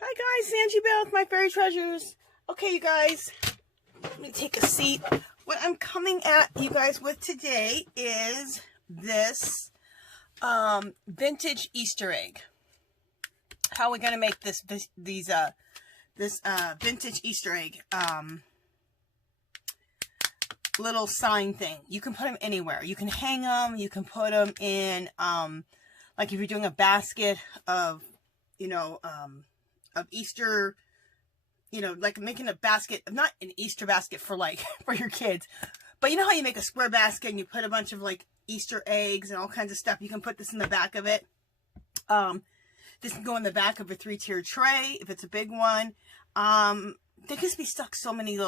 Hi guys, Angie Bell with my fairy treasures. Okay, you guys, let me take a seat. What I'm coming at you guys with today is this vintage Easter egg. How are we gonna make this vintage Easter egg little sign thing? You can put them anywhere. You can hang them. You can put them in like if you're doing a basket of of Easter, like making a basket, not an Easter basket for like for your kids, but you know how you make a square basket and you put a bunch of like Easter eggs and all kinds of stuff. You can put this in the back of it. This can go in the back of a 3-tier tray if it's a big one. They can be stuck so many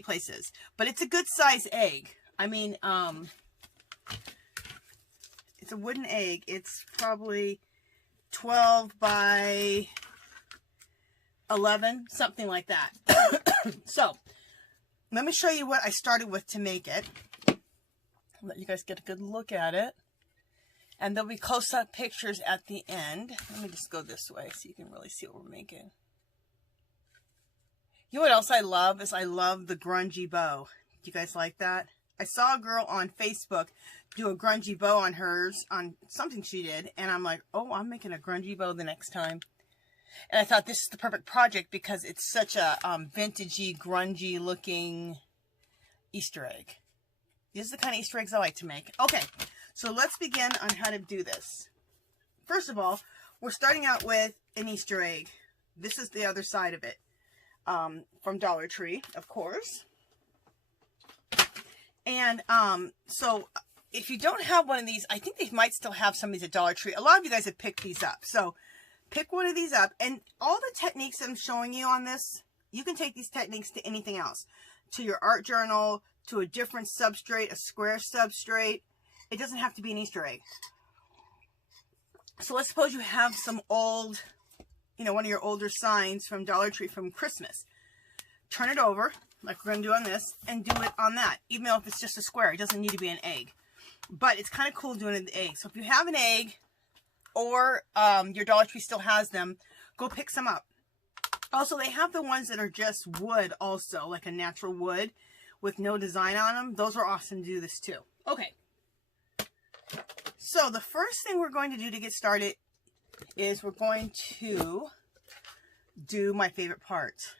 places, but it's a good size egg. I mean, it's a wooden egg. It's probably 12 by 11, something like that. So let me show you what I started with to make it. Let you guys get a good look at it, and there'll be close-up pictures at the end. Let me just go this way so you can really see what we're making. You know what else I love is I love the grungy bow. Do you guys like that? I saw a girl on Facebook do a grungy bow on hers, on something she did, and I'm like, oh, I'm making a grungy bow the next time. And I thought this is the perfect project because it's such a vintagey, grungy looking Easter egg. These are the kind of Easter eggs I like to make. Okay, so let's begin on how to do this. First of all, we're starting out with an Easter egg. This is the other side of it, from Dollar Tree, of course. And so if you don't have one of these, I think they might still have some of these at Dollar Tree. A lot of you guys have picked these up. So pick one of these up, and all the techniques I'm showing you on this, you can take these techniques to anything else. To your art journal, to a different substrate, a square substrate. It doesn't have to be an Easter egg. So let's suppose you have some old, one of your older signs from Dollar Tree from Christmas. Turn it over, like we're going to do on this, and do it on that. Even though if it's just a square, it doesn't need to be an egg. But it's kind of cool doing an egg. So if you have an egg, or your Dollar Tree still has them, go pick some up. Also, they have the ones that are just wood also, like a natural wood with no design on them. Those are awesome to do this too. Okay. So the first thing we're going to do to get started is we're going to do my favorite part,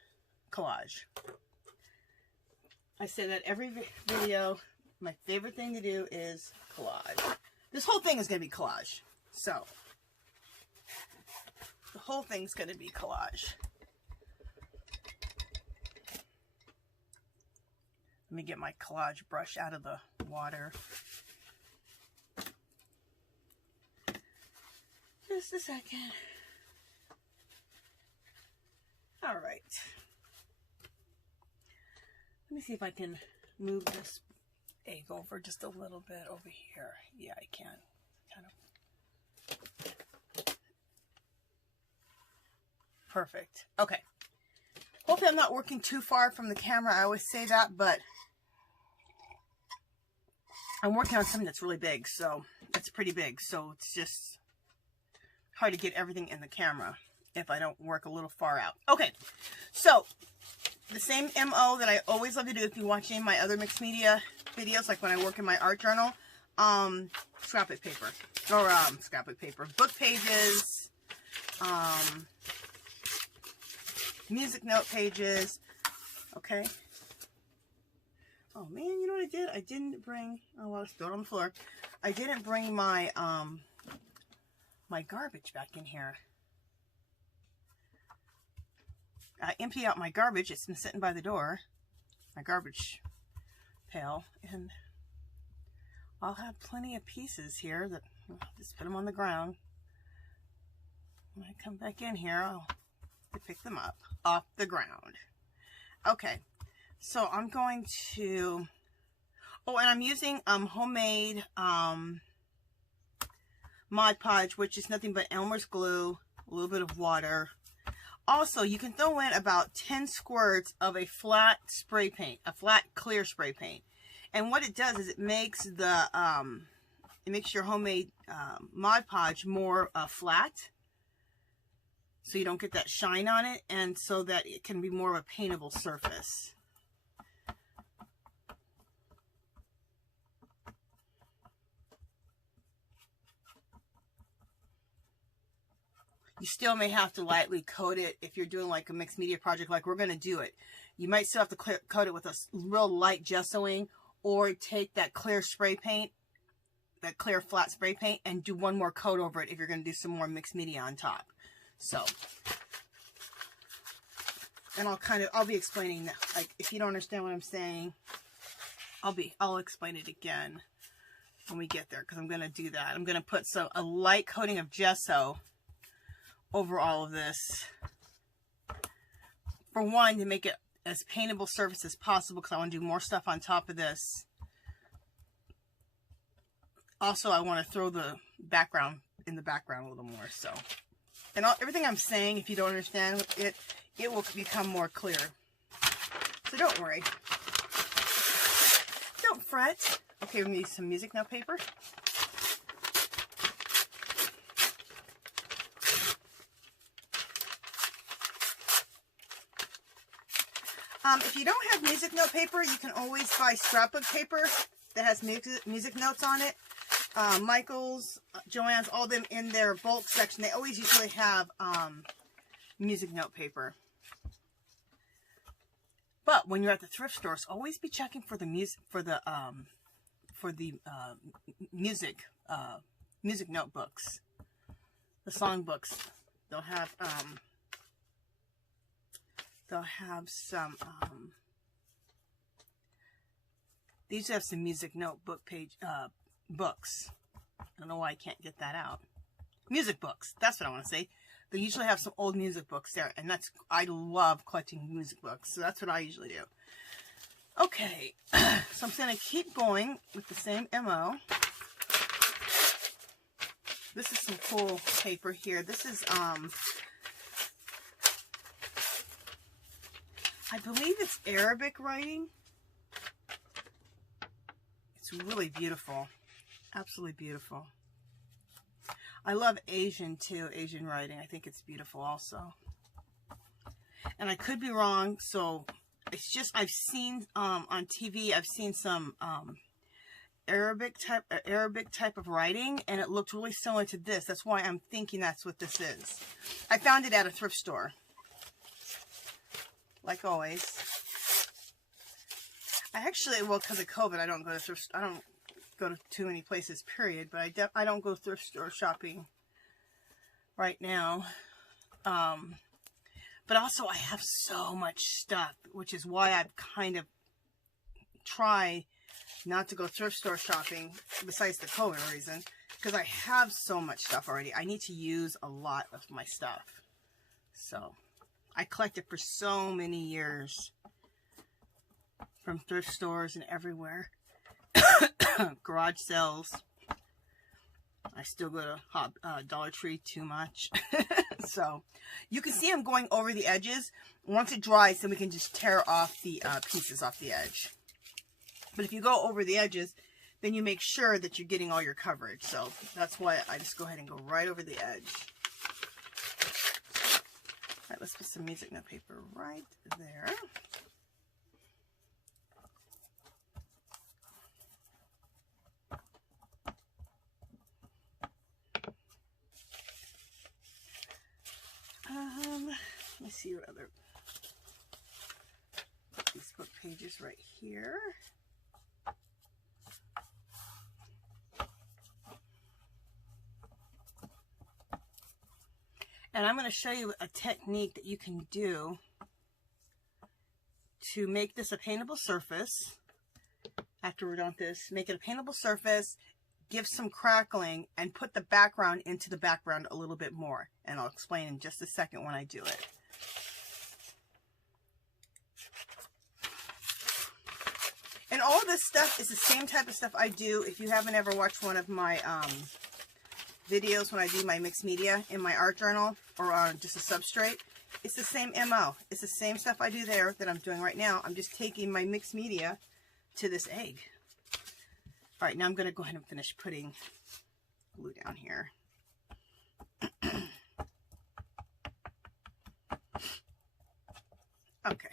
collage. I say that every video. My favorite thing to do is collage. This whole thing is going to be collage. So the whole thing's going to be collage. Let me get my collage brush out of the water. Just a second. All right. Let me see if I can move this egg over just a little bit over here. Yeah, I can. Kind of. Perfect. Okay. Hopefully I'm not working too far from the camera. I always say that, but I'm working on something that's really big, so it's pretty big, so it's just hard to get everything in the camera if I don't work a little far out. Okay, so the same MO that I always love to do if you watch any of my other mixed media videos, like when I work in my art journal, scrapbook paper, or scrapbook paper, book pages, music note pages. Okay. Oh man, you know what I did? I didn't bring, oh well, it's thrown on the floor. I didn't bring my my garbage back in here. I emptied out my garbage. It's been sitting by the door, my garbage pail, and I'll have plenty of pieces here that I'll just put them on the ground. When I come back in here, I'll pick them up off the ground. Okay, so I'm going to, oh, and I'm using homemade Mod Podge, which is nothing but Elmer's glue, a little bit of water. Also, you can throw in about 10 squirts of a flat spray paint, a flat clear spray paint. And what it does is it makes the it makes your homemade Mod Podge more flat. so you don't get that shine on it, and so that it can be more of a paintable surface. You still may have to lightly coat it if you're doing like a mixed media project like we're going to do it. You might still have to coat it with a real light gessoing, or take that clear spray paint, that clear flat spray paint, and do one more coat over it if you're going to do some more mixed media on top. So, and I'll be explaining that. Like, if you don't understand what I'm saying, I'll explain it again when we get there, because I'm going to do that. I'm going to put a light coating of gesso over all of this. For one, to make it as paintable surface as possible, because I want to do more stuff on top of this. Also, I want to throw the background in the background a little more. So, and everything I'm saying, if you don't understand it, it will become more clear. So don't worry. Don't fret. Okay, we need some music note paper. If you don't have music note paper, you can always buy scrapbook paper that has music notes on it. Michael's, Joann's, all of them in their bulk section, they always usually have music note paper. But when you're at the thrift stores, always be checking for the music music notebooks, the song books. They'll have some, these have some music notebook books. I don't know why I can't get that out. Music books, that's what I want to say. They usually have some old music books there, and I love collecting music books, so that's what I usually do. Okay, so I'm going to keep going with the same MO. This is some cool paper here. This is, I believe it's Arabic writing. It's really beautiful. Absolutely beautiful. I love Asian too, Asian writing. I think it's beautiful also. And I could be wrong, so it's just, I've seen on TV, I've seen some Arabic type of writing, and it looked really similar to this. That's why I'm thinking that's what this is. I found it at a thrift store. Like always. I actually, well, because of COVID, I don't go to too many places, period, but I don't go thrift store shopping right now. But also I have so much stuff, which is why I've kind of tried not to go thrift store shopping, besides the COVID reason, because I have so much stuff already. I need to use a lot of my stuff. So I collected for so many years from thrift stores and everywhere. Garage sales. I still go to Dollar Tree too much. So you can see I'm going over the edges. Once it dries, then we can just tear off the pieces off the edge. But if you go over the edges, then you make sure that you're getting all your coverage. So that's why I just go ahead and go right over the edge. All right, let's put some music note paper right there. Let me see what other, these book pages right here. And I'm going to show you a technique that you can do to make this a paintable surface. After we're done with this, make it a paintable surface, give some crackling, and put the background into the background a little bit more. And I'll explain in just a second when I do it. And all of this stuff is the same type of stuff I do. If you haven't ever watched one of my videos when I do my mixed media in my art journal or on just a substrate, it's the same MO. It's the same stuff I do there that I'm doing right now. I'm just taking my mixed media to this egg. All right, now I'm going to go ahead and finish putting glue down here. Okay.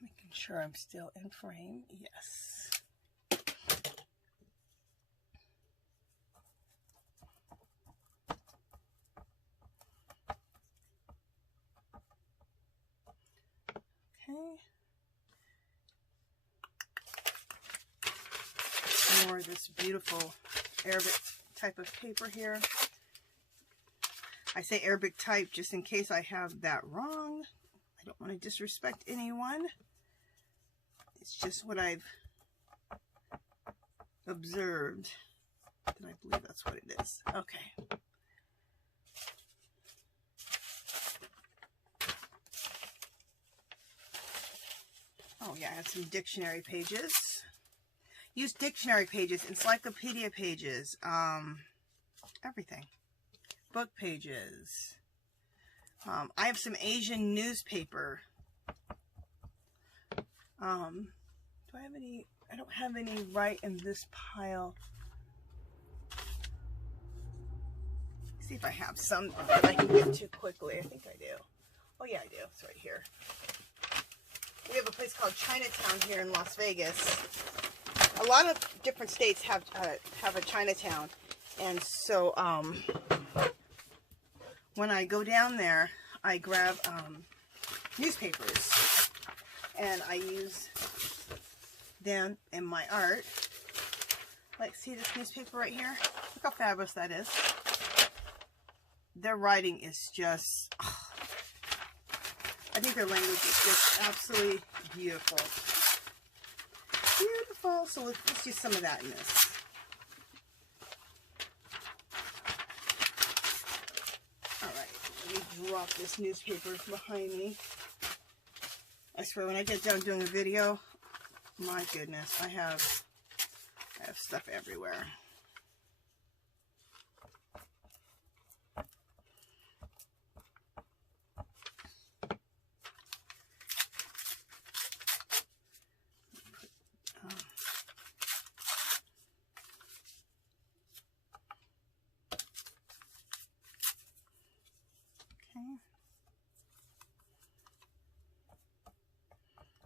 Making sure I'm still in frame. Yes. Okay. More of this beautiful Arabic type of paper here. I say Arabic type just in case I have that wrong. I don't want to disrespect anyone. It's just what I've observed. And I believe that's what it is. Okay. Oh yeah, I have some dictionary pages. Use dictionary pages, encyclopedia pages, everything. Book pages. I have some Asian newspaper. Do I have any? I don't have any right in this pile. Let's see if I have some that I can get to quickly. I think I do. Oh yeah, I do. It's right here. We have a place called Chinatown here in Las Vegas. A lot of different states have a Chinatown, and so when I go down there, I grab newspapers, and I use them in my art. Like, see this newspaper right here? Look how fabulous that is. Their writing is just, oh, I think their language is just absolutely beautiful. Beautiful. So let's use some of that in this. Alright, let me drop this newspaper behind me. I swear, when I get done doing a video, my goodness, I have stuff everywhere.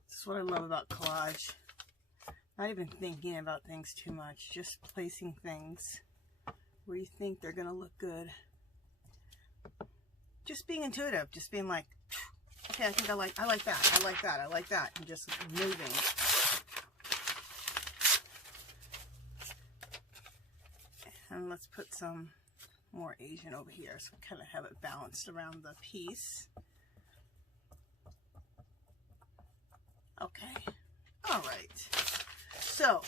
This is what I love about collage. Not even thinking about things too much, just placing things where you think they're gonna look good. Just being intuitive, just being like, okay, I think I like that, I like that, I like that, and just moving. And let's put some more Asian over here, so we kind of have it balanced around the piece. Okay, all right. So,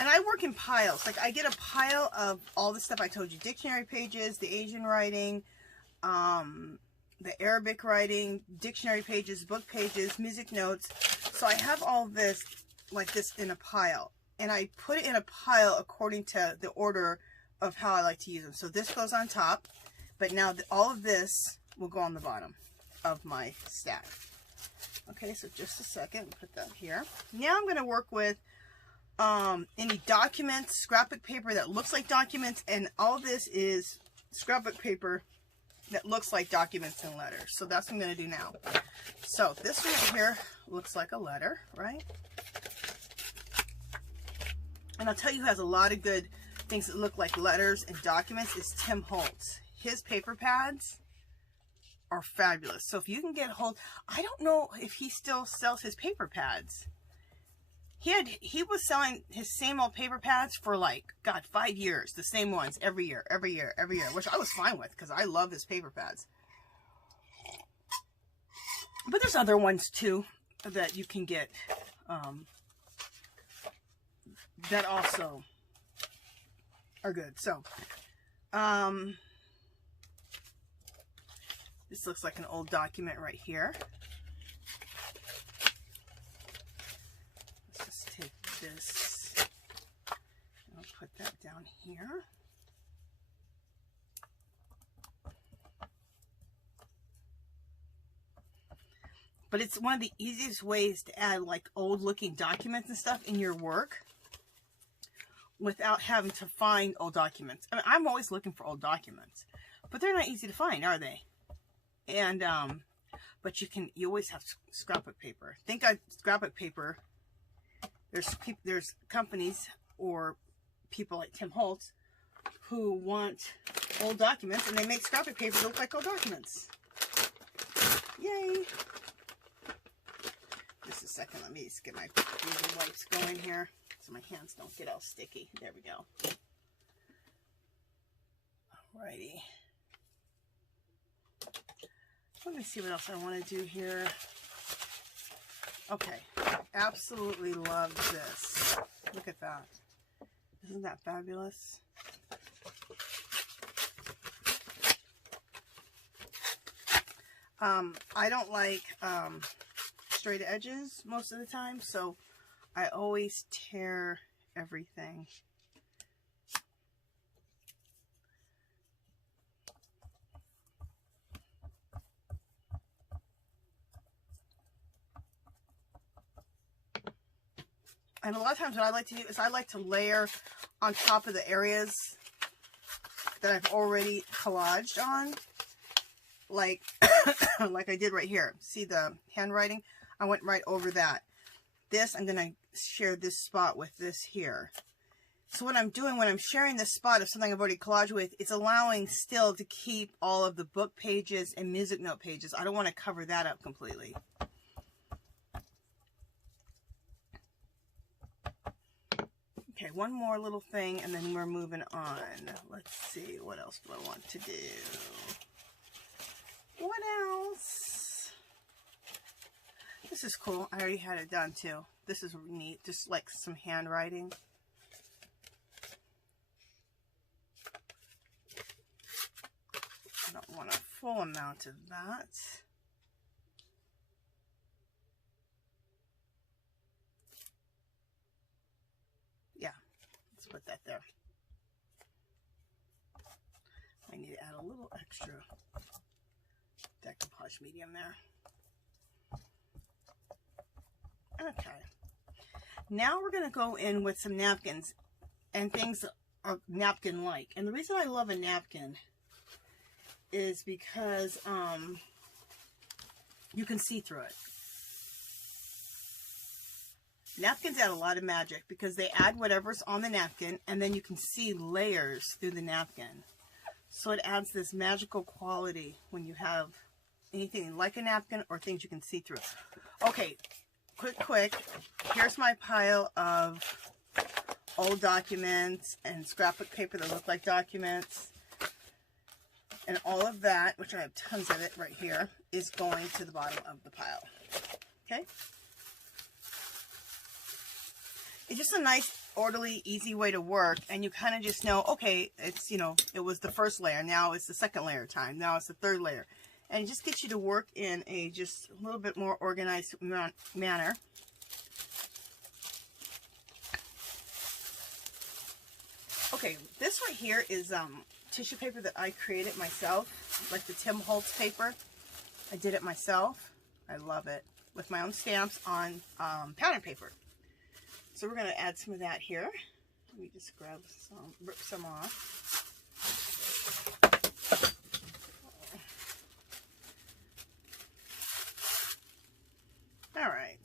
and I work in piles. Like, I get a pile of all the stuff I told you. Dictionary pages, the Asian writing, the Arabic writing, dictionary pages, book pages, music notes. So I have all this, like this, in a pile. And I put it in a pile according to the order of how I like to use them. So this goes on top, but now all of this will go on the bottom of my stack. Okay, so just a second, put that here. Now I'm going to work with any documents, scrapbook paper that looks like documents, and all this is scrapbook paper that looks like documents and letters. So that's what I'm going to do now. So this one right here looks like a letter, right? And I'll tell you who has a lot of good things that look like letters and documents is Tim Holtz. His paper pads are fabulous. So if you can get a hold, I don't know if he still sells his paper pads. He was selling his same old paper pads for like, God, 5 years. The same ones every year, which I was fine with because I love his paper pads. But there's other ones too that you can get that also are good. So, this looks like an old document right here. Let's just take this, and I'll put that down here. But it's one of the easiest ways to add like old looking documents and stuff in your work. without having to find old documents. I mean, I'm always looking for old documents, but they're not easy to find, are they? And, but you always have scrapbook paper. Think of scrapbook paper. There's companies or people like Tim Holtz who want old documents, and they make scrapbook paper that look like old documents. Yay! Just a second, let me just get my baby wipes going here so my hands don't get all sticky. There we go. Alrighty. Let me see what else I want to do here. Okay, absolutely love this. Look at that. Isn't that fabulous? I don't like straight edges most of the time, so I always tear everything. And a lot of times what I like to do is I like to layer on top of the areas that I've already collaged on. Like, like I did right here. See the handwriting? I went right over that. This, I'm going to share this spot with this here. So what I'm doing when I'm sharing this spot of something I've already collaged with, it's allowing still to keep all of the book pages and music note pages. I don't want to cover that up completely. Okay, one more little thing and then we're moving on. Let's see, what else do I want to do? What else? This is cool. I already had it done too. This is neat. Just like some handwriting. I don't want a full amount of that. Yeah, let's put that there. I need to add a little extra decoupage medium there. Okay. Now we're going to go in with some napkins and things are napkin-like. And the reason I love a napkin is because you can see through it. Napkins add a lot of magic because they add whatever's on the napkin and then you can see layers through the napkin. So it adds this magical quality when you have anything like a napkin or things you can see through. Okay, quick. Here's my pile of old documents and scrapbook paper that look like documents. And all of that, which I have tons of it right here, is going to the bottom of the pile. Okay? It's just a nice, orderly, easy way to work, and you kind of just know, okay, it's, you know, it was the first layer, now it's the second layer time, now it's the third layer. And it just gets you to work in a just a little bit more organized manner. Okay, this right here is tissue paper that I created myself, like the Tim Holtz paper. I did it myself. I love it. With my own stamps on pattern paper. So we're going to add some of that here. Let me just grab some, rip some off. All right.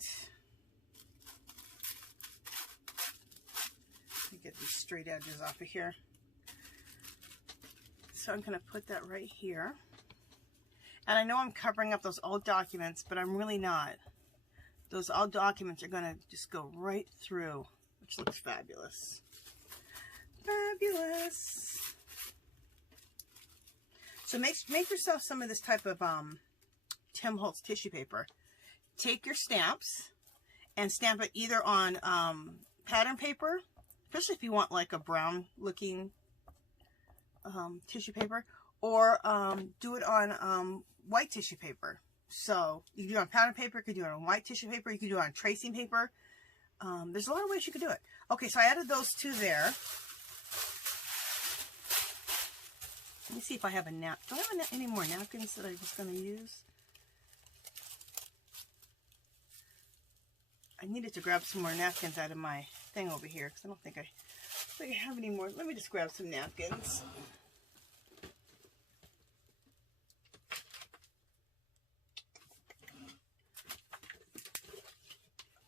Let me get these straight edges off of here. So I'm going to put that right here. And I know I'm covering up those old documents, but I'm really not. Those old documents are going to just go right through, which looks fabulous. Fabulous. So make yourself some of this type of Tim Holtz tissue paper. Take your stamps and stamp it either on pattern paper, especially if you want like a brown looking tissue paper, or do it on white tissue paper. So you can do it on pattern paper, you can do it on white tissue paper, you can do it on tracing paper. There's a lot of ways you could do it. Okay, so I added those two there. Let me see if I have a nap. Do I have any more napkins that I was going to use? I needed to grab some more napkins out of my thing over here because I don't think I Do you have any more? Let me just grab some napkins.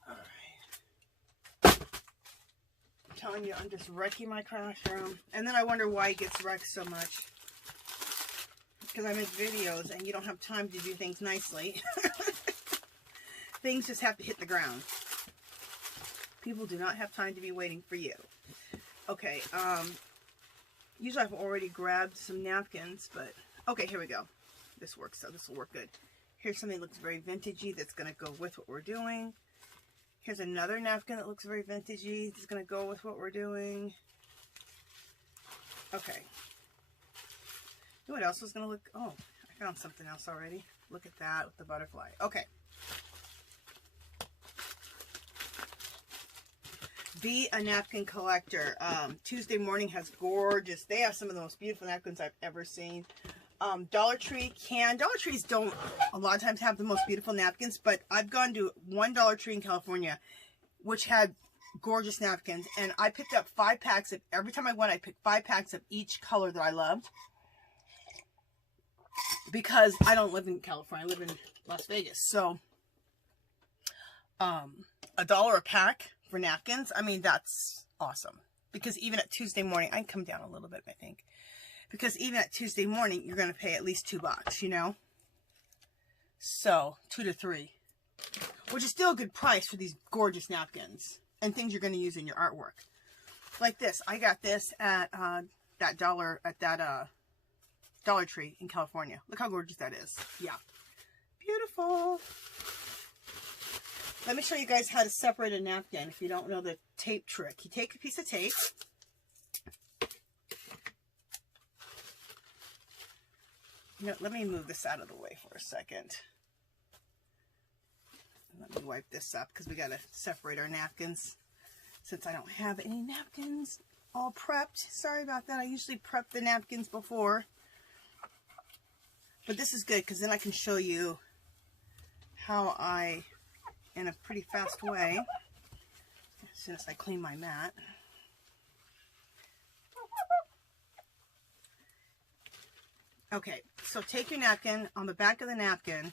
All right. I'm telling you, I'm just wrecking my classroom. And then I wonder why it gets wrecked so much. Because I make videos and you don't have time to do things nicely. Things just have to hit the ground. People do not have time to be waiting for you. Okay, usually I've already grabbed some napkins, but okay, here we go. This works, so this will work good. Here's something that looks very vintagey that's going to go with what we're doing. Here's another napkin that looks very vintagey that's going to go with what we're doing. Okay. You know what else was going to look? Oh, I found something else already. Look at that with the butterfly. Okay. Be a napkin collector. Tuesday Morning has gorgeous. They have some of the most beautiful napkins I've ever seen. Dollar Tree can. Dollar Trees don't a lot of times have the most beautiful napkins, but I've gone to one Dollar Tree in California, which had gorgeous napkins, and I picked up 5 packs of. Every time I went, I picked 5 packs of each color that I loved. Because I don't live in California, I live in Las Vegas. So, $1 a pack for napkins. I mean, that's awesome. Because even at Tuesday Morning, I can come down a little bit, I think. Because even at Tuesday Morning, you're going to pay at least $2, you know? So, 2 to 3. Which is still a good price for these gorgeous napkins. And things you're going to use in your artwork. Like this. I got this at Dollar Tree in California. Look how gorgeous that is. Yeah. Beautiful. Let me show you guys how to separate a napkin if you don't know the tape trick. You take a piece of tape. You know, let me move this out of the way for a second. Let me wipe this up because we got to separate our napkins since I don't have any napkins all prepped. Sorry about that. I usually prep the napkins before. But this is good because then I can show you how I, in a pretty fast way, as soon as I clean my mat. Okay, so take your napkin, on the back of the napkin,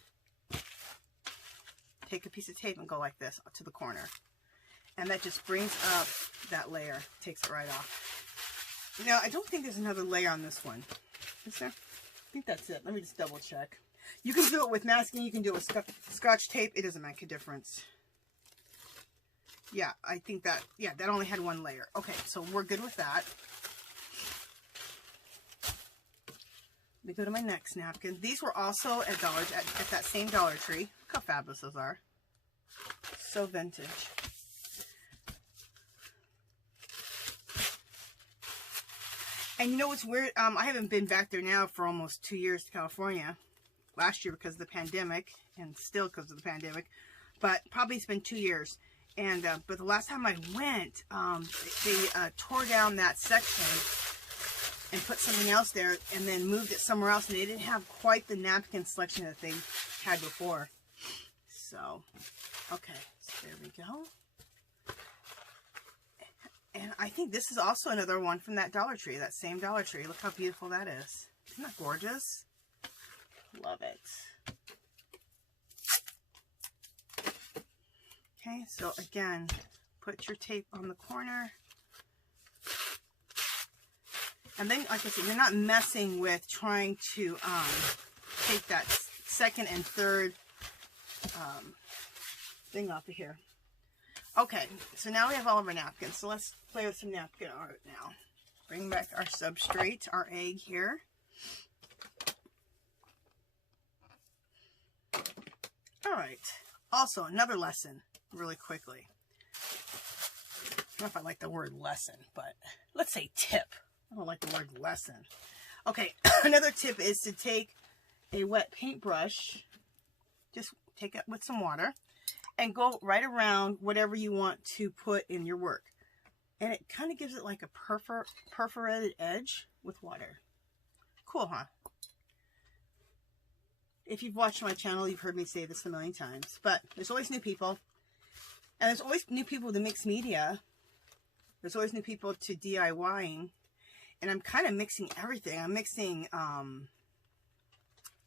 take a piece of tape and go like this to the corner. And that just brings up that layer, takes it right off. Now, I don't think there's another layer on this one. Is there? I think that's it. Let me just double check. You can do it with masking. You can do it with Scotch tape. It doesn't make a difference. Yeah, I think that, yeah, that only had one layer. Okay, so we're good with that. Let me go to my next napkin. These were also at that same Dollar Tree. Look how fabulous those are. So vintage. And you know what's weird? I haven't been back there now for almost 2 years to California. Last year because of the pandemic, and still because of the pandemic. But probably it's been 2 years. And but the last time I went, they tore down that section and put something else there, and then moved it somewhere else. And they didn't have quite the napkin selection that they had before. So, okay, so there we go. And I think this is also another one from that Dollar Tree, that same Dollar Tree. Look how beautiful that is. Isn't that gorgeous? Love it. Okay, so again, put your tape on the corner. And then, like I said, you're not messing with trying to take that second and third thing off of here. Okay, so now we have all of our napkins. So let's play with some napkin art now. Bring back our substrate, our egg here. All right. Also, another lesson, really quickly. I don't know if I like the word lesson, but let's say tip. I don't like the word lesson. Okay, another tip is to take a wet paintbrush, just take it with some water, and go right around whatever you want to put in your work. And it kind of gives it like a perforated edge with water. Cool, huh? If you've watched my channel, you've heard me say this a million times. But there's always new people. And there's always new people with the mixed media. There's always new people to DIYing. And I'm kind of mixing everything. I'm mixing, I'm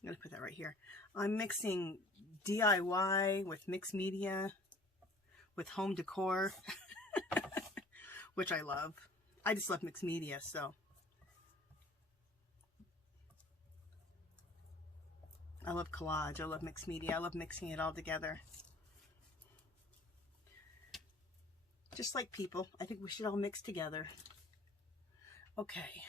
going to put that right here. I'm mixing DIY with mixed media, with home decor, which I love. I just love mixed media, so. I love collage. I love mixed media. I love mixing it all together. Just like people, I think we should all mix together. Okay.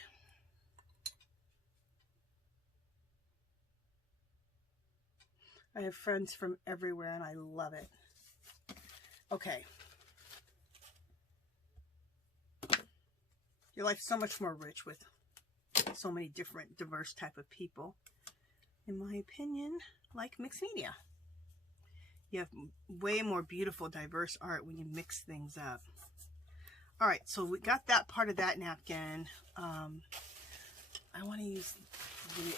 I have friends from everywhere and I love it. Okay. Your life's so much more rich with so many different, diverse type of people. In my opinion, like mixed media. You have way more beautiful, diverse art when you mix things up. All right, so we got that part of that napkin. I want to use the,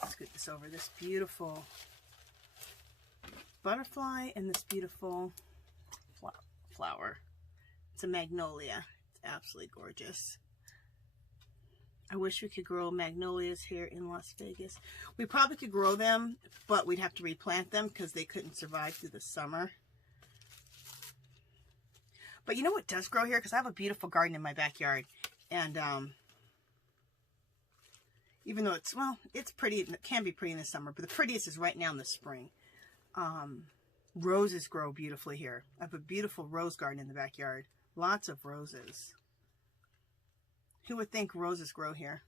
let's scoot this over, this beautiful butterfly and this beautiful flower. It's a magnolia. It's absolutely gorgeous. I wish we could grow magnolias here in Las Vegas. We probably could grow them, but we'd have to replant them because they couldn't survive through the summer. But you know what does grow here? Because I have a beautiful garden in my backyard. And even though it's, well, it's pretty, it can be pretty in the summer, but the prettiest is right now in the spring. Roses grow beautifully here. I have a beautiful rose garden in the backyard. Lots of roses. Who would think roses grow here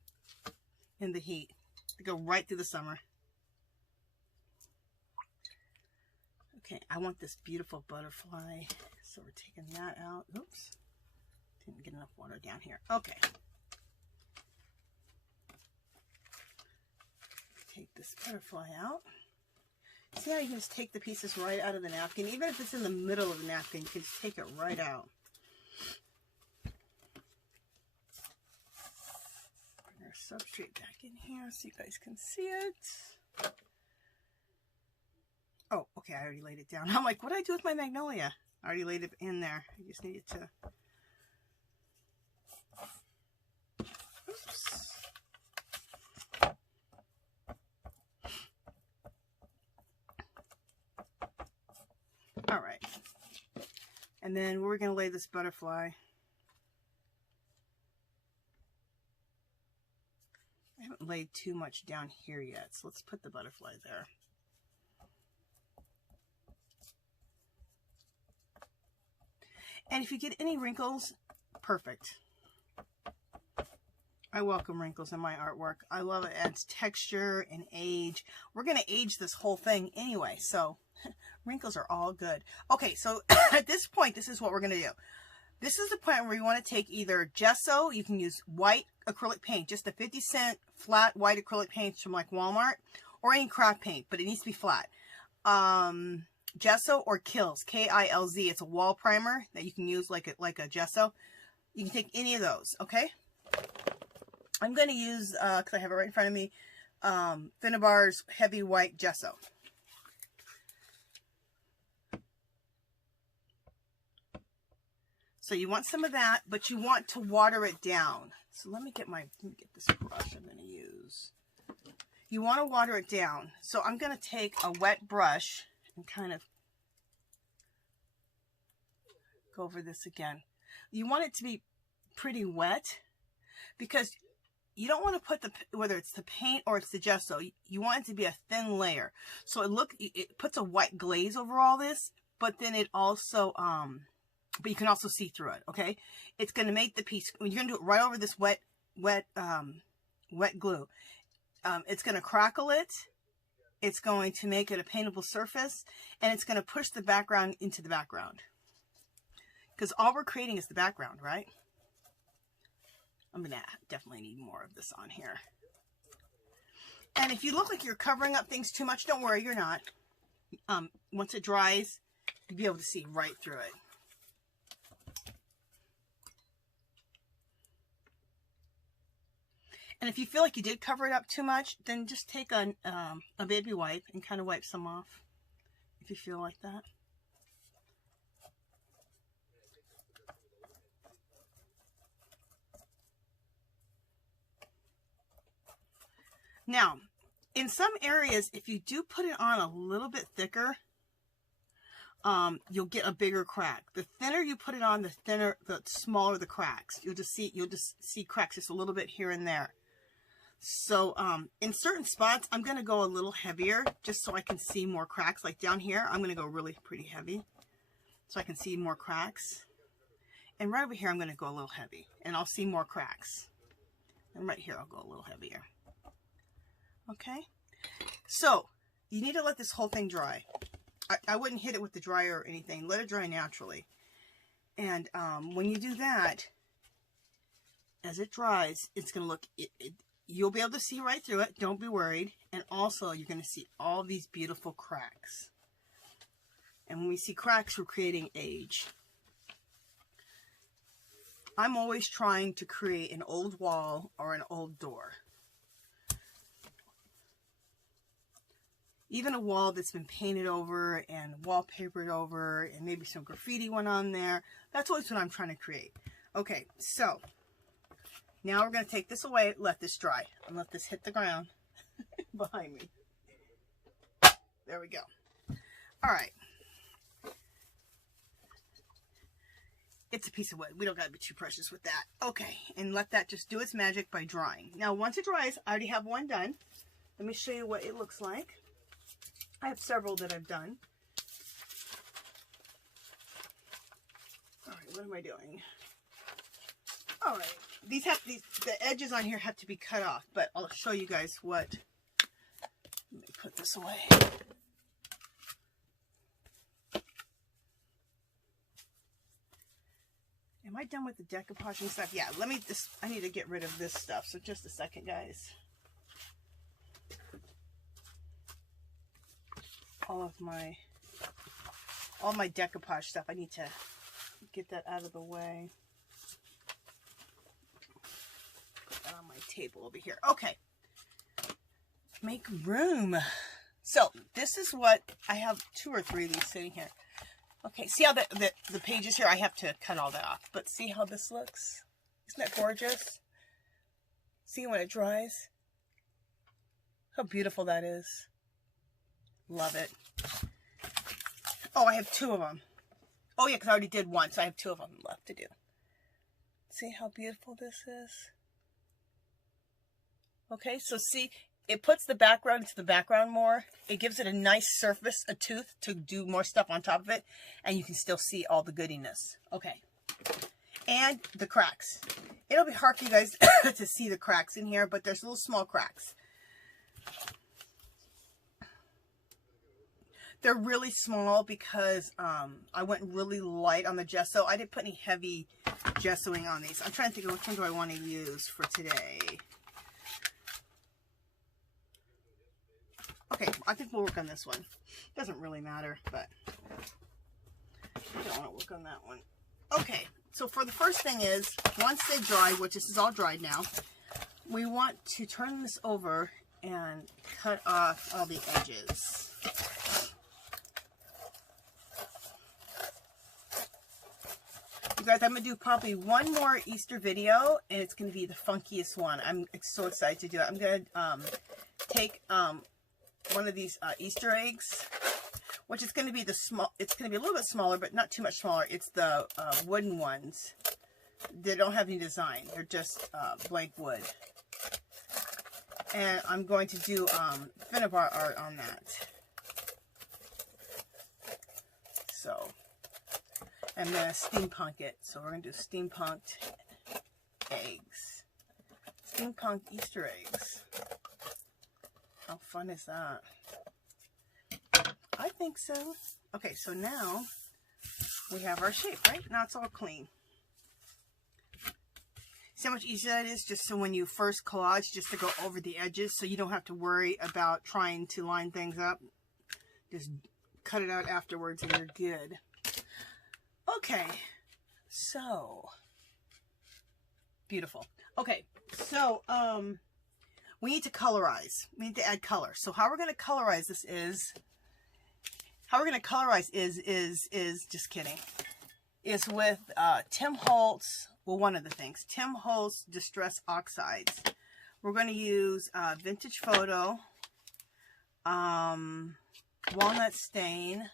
in the heat? They go right through the summer. Okay, I want this beautiful butterfly. So we're taking that out. Oops. Didn't get enough water down here. Okay. Take this butterfly out. See how you can just take the pieces right out of the napkin? Even if it's in the middle of the napkin, you can just take it right out. Bring our substrate back in here so you guys can see it. Oh, okay, I already laid it down. I'm like, what did I do with my magnolia? I already laid it in there. I just needed to... Oops. All right. And then we're going to lay this butterfly. I haven't laid too much down here yet, so let's put the butterfly there. And if you get any wrinkles, perfect. I welcome wrinkles in my artwork. I love it. It adds texture and age. We're going to age this whole thing anyway, so wrinkles are all good. Okay, so at this point, this is what we're going to do. This is the point where you want to take either gesso, you can use white acrylic paint, just the 50-cent flat white acrylic paints from like Walmart, or any craft paint, but it needs to be flat. Gesso or Kilz, K-I-L-Z. It's a wall primer that you can use like a gesso. You can take any of those, okay? I'm going to use, because I have it right in front of me, Finnabar's Heavy White Gesso. So you want some of that, but you want to water it down. So let me get this brush I'm going to use. You want to water it down. So I'm going to take a wet brush and kind of go over this again. You want it to be pretty wet because you don't want to put whether it's the paint or it's the gesso, you want it to be a thin layer. So it puts a white glaze over all this, but then it also, but you can also see through it, okay? It's going to make the piece, you're going to do it right over this wet glue. It's going to crackle it. It's going to make it a paintable surface, and it's going to push the background into the background. Because all we're creating is the background, right? I'm going to definitely need more of this on here. And if you look like you're covering up things too much, don't worry, you're not. Once it dries, you'll be able to see right through it. And if you feel like you did cover it up too much, then just take a baby wipe and kind of wipe some off, if you feel like that. Now, in some areas, if you do put it on a little bit thicker, you'll get a bigger crack. The thinner you put it on, the smaller the cracks. You'll just see cracks just a little bit here and there. So in certain spots, I'm going to go a little heavier just so I can see more cracks. Like down here, I'm going to go really pretty heavy so I can see more cracks. And right over here, I'm going to go a little heavy and I'll see more cracks. And right here, I'll go a little heavier. Okay, so you need to let this whole thing dry. I wouldn't hit it with the dryer or anything. Let it dry naturally. And when you do that, as it dries, it's going to look, you'll be able to see right through it. Don't be worried. And also, you're going to see all these beautiful cracks. And when we see cracks, we're creating age. I'm always trying to create an old wall or an old door. Even a wall that's been painted over and wallpapered over and maybe some graffiti went on there. That's always what I'm trying to create. Okay, so now we're going to take this away, let this dry, and let this hit the ground behind me. There we go. All right. It's a piece of wood. We don't got to be too precious with that. Okay, and let that just do its magic by drying. Now, once it dries, I already have one done. Let me show you what it looks like. I have several that I've done. All right, what am I doing? All right, the edges on here have to be cut off, but I'll show you guys what. Let me put this away. Am I done with the decoupaging stuff? Yeah, I need to get rid of this stuff, so just a second, guys. All my decoupage stuff, I need to get that out of the way. Put that on my table over here. Okay. Make room. So this is what I have, 2 or 3 of these sitting here. Okay, see how the pages here, I have to cut all that off, but see how this looks? Isn't that gorgeous? See when it dries? How beautiful that is. Love it. Oh, I have 2 of them. Oh yeah, because I already did one, so I have 2 of them left to do. See how beautiful this is? Okay, so see, it puts the background into the background more. It gives it a nice surface, a tooth to do more stuff on top of it. And you can still see all the goodiness. Okay. And the cracks. It'll be hard for you guys to see the cracks in here, but there's little small cracks. They're really small because I went really light on the gesso. I didn't put any heavy gessoing on these. I'm trying to think of which one do I want to use for today. Okay, I think we'll work on this one. Doesn't really matter, but I don't want to work on that one. Okay, so for the first thing is, once they dry, which this is all dried now, we want to turn this over and cut off all the edges. You guys, I'm going to do probably one more Easter video, and it's going to be the funkiest one. I'm so excited to do it. I'm going to take one of these Easter eggs, which is going to be it's going to be a little bit smaller, but not too much smaller. It's the wooden ones. They don't have any design. They're just blank wood. And I'm going to do Finnabar art on that. So I'm going to steampunk it. So we're going to do steampunked eggs. Steampunk Easter eggs. How fun is that? I think so. Okay, so now we have our shape, right? Now it's all clean. See how much easier that is? Just so when you first collage, just to go over the edges so you don't have to worry about trying to line things up. Just cut it out afterwards and you're good. Okay, so beautiful. Okay, so we need to colorize. We need to add color. So how we're going to colorize this is just kidding. Is with Tim Holtz. Well, one of the things, Tim Holtz Distress Oxides. We're going to use Vintage Photo, Walnut Stain.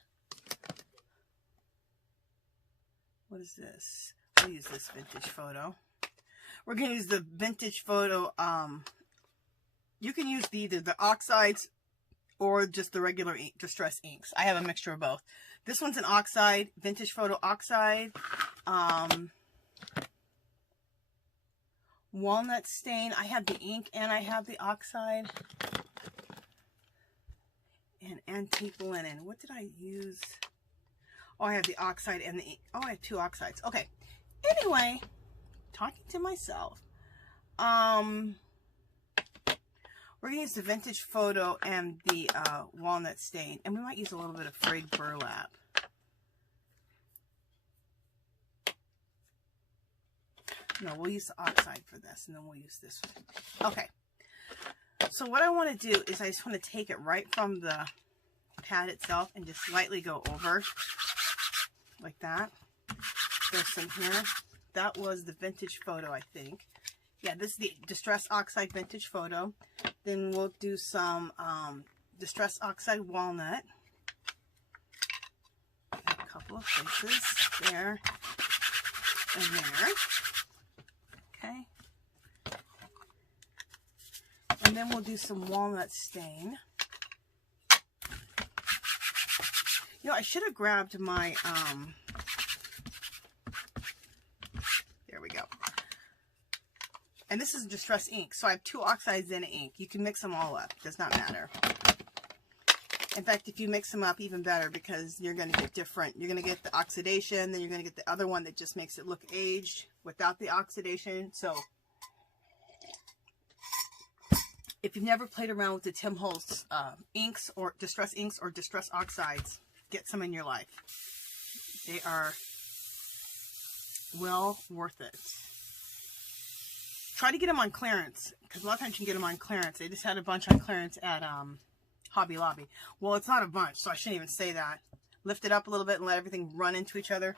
What is this? I'll use this Vintage Photo. We're going to use the Vintage Photo. You can use either the oxides or just the regular ink, distress inks. I have a mixture of both. This one's an oxide, Vintage Photo oxide. Walnut Stain. I have the ink and I have the oxide. And Antique Linen. What did I use? Oh, I have the oxide and the ink. Oh, I have two oxides. Okay. Anyway, talking to myself. We're going to use the Vintage Photo and the Walnut Stain. And we might use a little bit of frayed burlap. No, we'll use the oxide for this, and then we'll use this one. Okay. So what I want to do is I just want to take it right from the pad itself and just lightly go over like that. There's some here. That was the Vintage Photo, I think. Yeah, this is the Distress Oxide Vintage Photo. Then we'll do some Distress Oxide Walnut. A couple of places there and there. Okay. And then we'll do some Walnut Stain. You know, I should have grabbed my, there we go. And this is Distress ink. So I have two oxides and ink. You can mix them all up. It does not matter. In fact, if you mix them up, even better, because you're going to get different. You're going to get the oxidation, then you're going to get the other one that just makes it look aged without the oxidation. So if you've never played around with the Tim Holtz inks or Distress oxides, get some in your life. They are well worth it. Try to get them on clearance, because a lot of times you can get them on clearance. They just had a bunch on clearance at Hobby Lobby. Well, it's not a bunch, so I shouldn't even say that. Lift it up a little bit and let everything run into each other.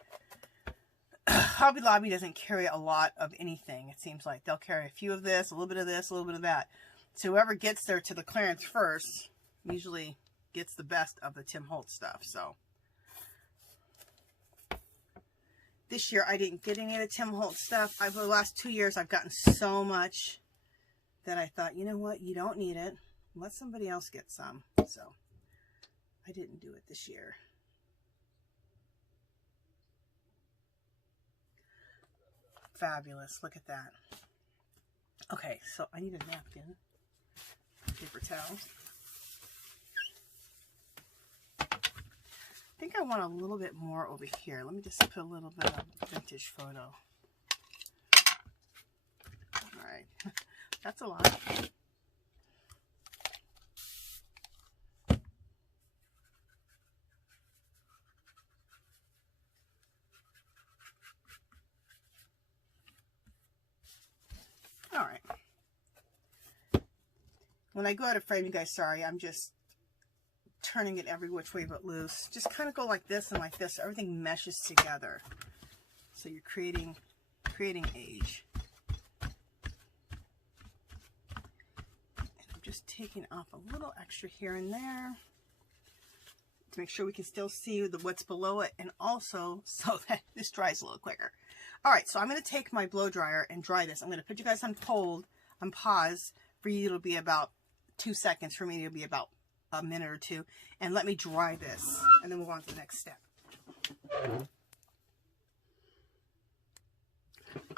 Hobby Lobby doesn't carry a lot of anything, it seems like. They'll carry a few of this, a little bit of this, a little bit of that. So whoever gets there to the clearance first usually gets the best of the Tim Holtz stuff. So this year I didn't get any of the Tim Holtz stuff. Over the last 2 years I've gotten so much that I thought, you know what, you don't need it. Let somebody else get some. So I didn't do it this year. Fabulous. Look at that. Okay, so I need a napkin. Paper towel. I think I want a little bit more over here. Let me just put a little bit of Vintage Photo. Alright. That's a lot. Alright. When I go out of frame, you guys, sorry, I'm just turning it every which way but loose. Just kind of go like this and like this. So everything meshes together. So you're creating age. And I'm just taking off a little extra here and there to make sure we can still see what's below it, and also so that this dries a little quicker. Alright, so I'm going to take my blow dryer and dry this. I'm going to put you guys on pause. For you it'll be about 2 seconds. For me it'll be about a minute or two. And let me dry this, and then move on to the next step.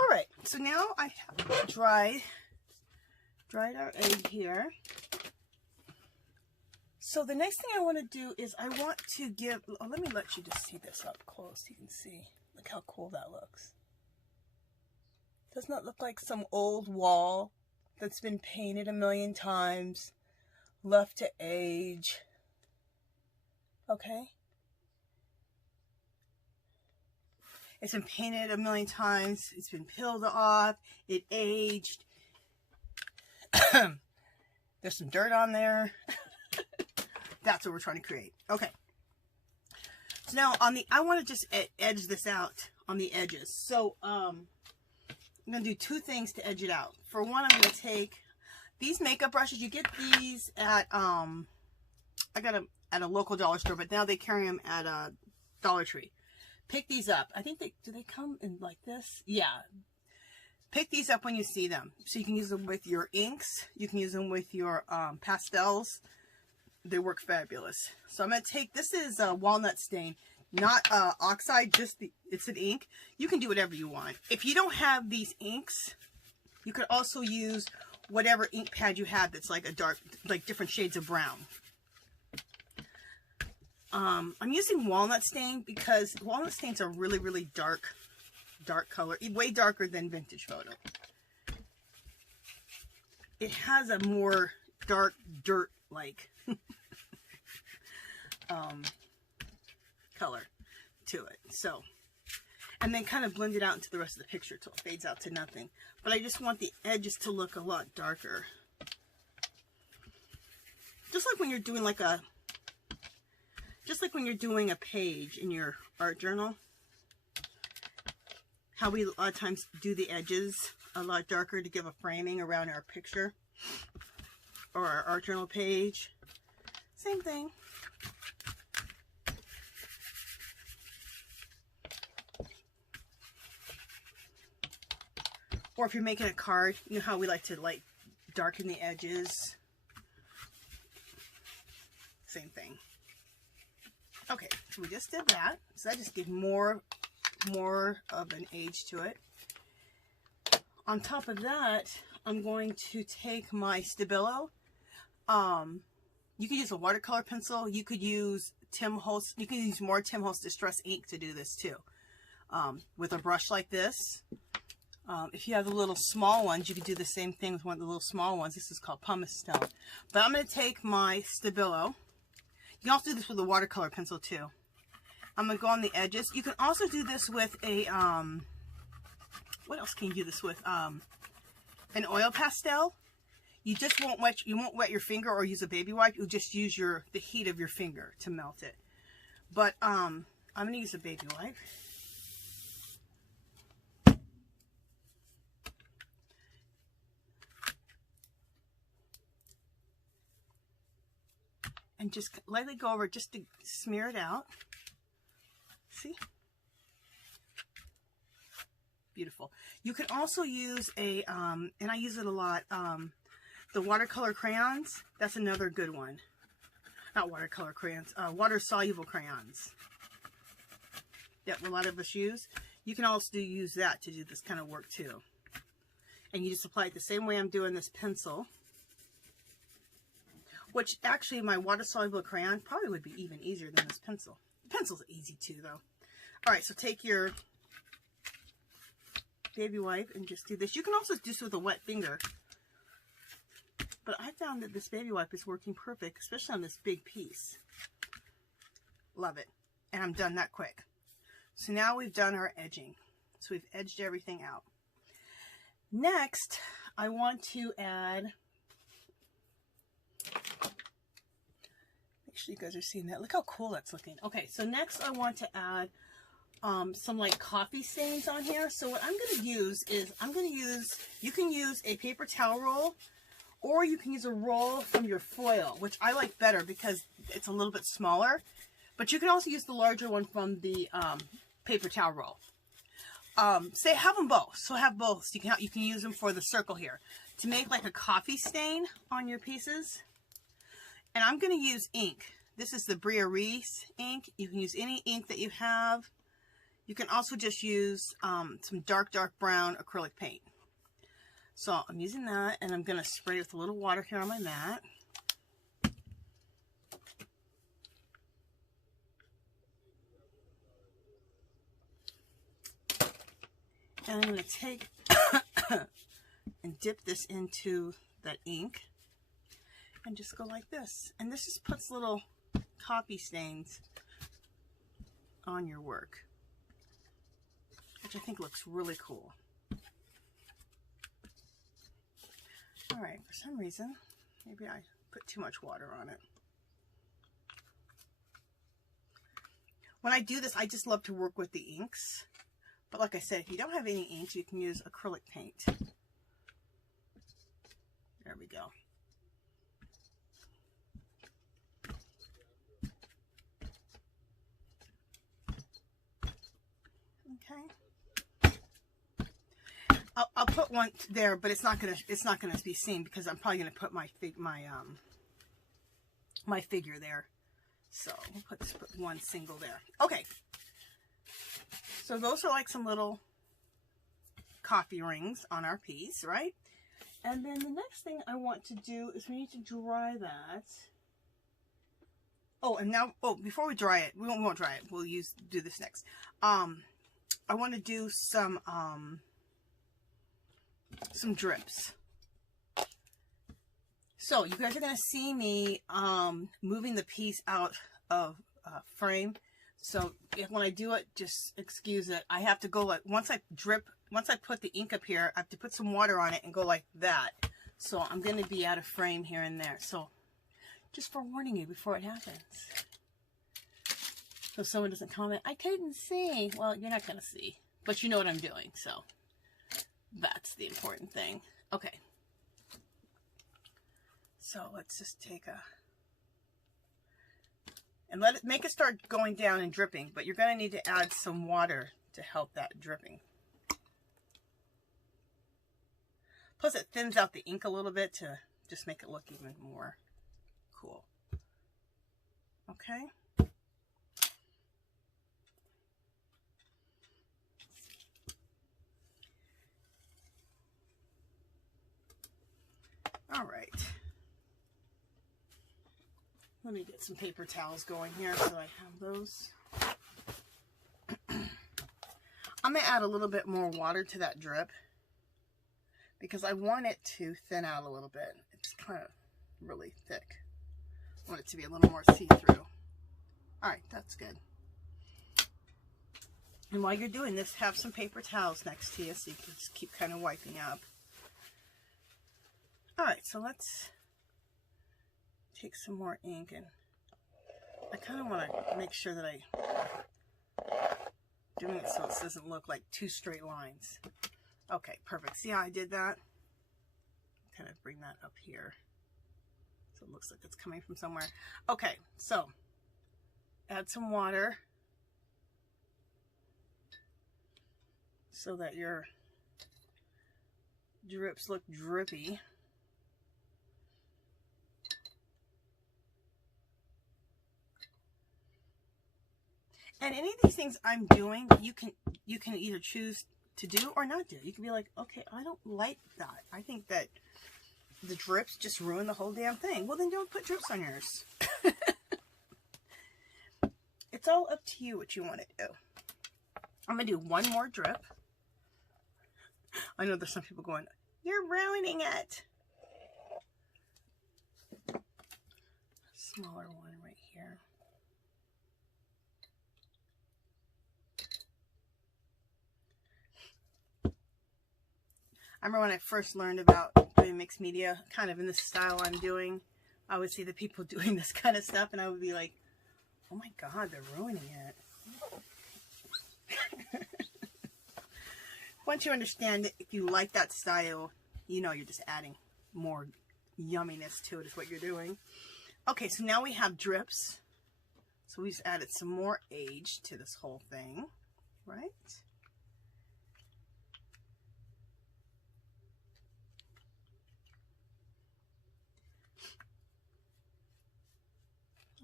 Alright, so now I have dried our egg here. So the next thing I want to do is I want to give, let me let you just see this up close so you can see. Look how cool that looks. Doesn't that look like some old wall that's been painted a million times, left to age? Okay. It's been painted a million times. It's been peeled off. It aged. There's some dirt on there. That's what we're trying to create. Okay. So now I want to just edge this out on the edges. So I'm going to do two things to edge it out. For one, I'm going to take, These makeup brushes, you get these at, I got them at a local dollar store, but now they carry them at a Dollar Tree. Pick these up. I think do they come in like this? Yeah. Pick these up when you see them. So you can use them with your inks. You can use them with your pastels. They work fabulous. So I'm going to take, this is a walnut stain, not oxide, just it's an ink. You can do whatever you want. If you don't have these inks, you could also use whatever ink pad you have that's like a dark, like different shades of brown. I'm using walnut stain because walnut stains are really, really dark color, way darker than vintage photo. It has a more dark dirt like color to it. So, and then kind of blend it out into the rest of the picture till it fades out to nothing. But I just want the edges to look a lot darker. Just like when you're doing like a, page in your art journal. How we a lot of times do the edges a lot darker to give a framing around our picture or our art journal page. Same thing. Or if you're making a card, you know how we like to like darken the edges. Same thing. Okay, so we just did that. So that just gives more of an age to it. On top of that, I'm going to take my Stabilo. You can use a watercolor pencil. You could use Tim Holtz. You can use more Tim Holtz Distress ink to do this too. With a brush like this. If you have the little small ones, you could do the same thing with one of the little small ones. This is called pumice stone. But I'm going to take my Stabilo. You can also do this with a watercolor pencil too. I'm going to go on the edges. You can also do this with a, what else can you do this with? An oil pastel. You just won't wet your finger or use a baby wipe. You'll just use the heat of your finger to melt it. But I'm going to use a baby wipe. And just lightly go over just to smear it out. See? Beautiful. You can also use a, and I use it a lot, the watercolor crayons. That's another good one. Not watercolor crayons, water-soluble crayons that a lot of us use. You can also use that to do this kind of work too. And you just apply it the same way I'm doing this pencil. Which actually my water-soluble crayon probably would be even easier than this pencil. The pencil's easy too though. Alright, so take your baby wipe and just do this. You can also do this with a wet finger. But I found that this baby wipe is working perfect, especially on this big piece. Love it. And I'm done that quick. So now we've done our edging. So we've edged everything out. Next, I want to add... Make sure you guys are seeing that. Look how cool that's looking. Okay, so next I want to add some like coffee stains on here. So what I'm going to use is, you can use a paper towel roll, or you can use a roll from your foil, which I like better because it's a little bit smaller. But you can also use the larger one from the paper towel roll. Say have them both. So have both. So you can use them for the circle here to make like a coffee stain on your pieces. And I'm going to use ink. This is the Bria Reese ink. You can use any ink that you have. You can also just use some dark brown acrylic paint. So I'm using that, and I'm going to spray with a little water here on my mat. And I'm going to take and dip this into that ink. And just go like this. And this just puts little coffee stains on your work, which I think looks really cool. Alright, for some reason, maybe I put too much water on it. When I do this, I just love to work with the inks. But like I said, if you don't have any inks, you can use acrylic paint. There we go. Okay. I'll put one there, but it's not gonna be seen because I'm probably gonna put my figure there. So we'll just put one single there. Okay. So those are like some little coffee rings on our piece, right? And then the next thing I want to do is we need to dry that. Oh, and now, before we dry it, we won't dry it. We'll do this next. I want to do some drips. So you guys are going to see me moving the piece out of frame. So when I do it, just excuse it. I have to go like, once I put the ink up here, I have to put some water on it and go like that. So I'm going to be out of frame here and there. So just forewarning you before it happens. So someone doesn't comment, I couldn't see. Well, you're not going to see, but you know what I'm doing. So that's the important thing. Okay. So let's just take and make it start going down and dripping, but you're going to need to add some water to help that dripping. Plus it thins out the ink a little bit to just make it look even more cool. Okay. All right. Let me get some paper towels going here so I have those. I'm going to add a little bit more water to that drip because I want it to thin out a little bit. It's kind of really thick. I want it to be a little more see-through. All right, that's good. And while you're doing this, have some paper towels next to you so you can just keep kind of wiping up. All right, so let's take some more ink, and I kind of want to make sure that I'm doing it so it doesn't look like two straight lines. Okay, perfect. See how I did that? Kind of bring that up here so it looks like it's coming from somewhere. Okay, so add some water so that your drips look drippy. And any of these things I'm doing, you can either choose to do or not do. You can be like, okay, I don't like that. I think that the drips just ruin the whole damn thing. Well, then don't put drips on yours. It's all up to you what you want to do. I'm going to do one more drip. I know there's some people going, you're ruining it. Smaller one right here. I remember when I first learned about doing mixed media, kind of in the style I'm doing, I would see the people doing this kind of stuff, and I would be like, oh my God, they're ruining it. Once you understand it, if you like that style, you know you're just adding more yumminess to it is what you're doing. Okay, so now we have drips. So we just added some more age to this whole thing, right?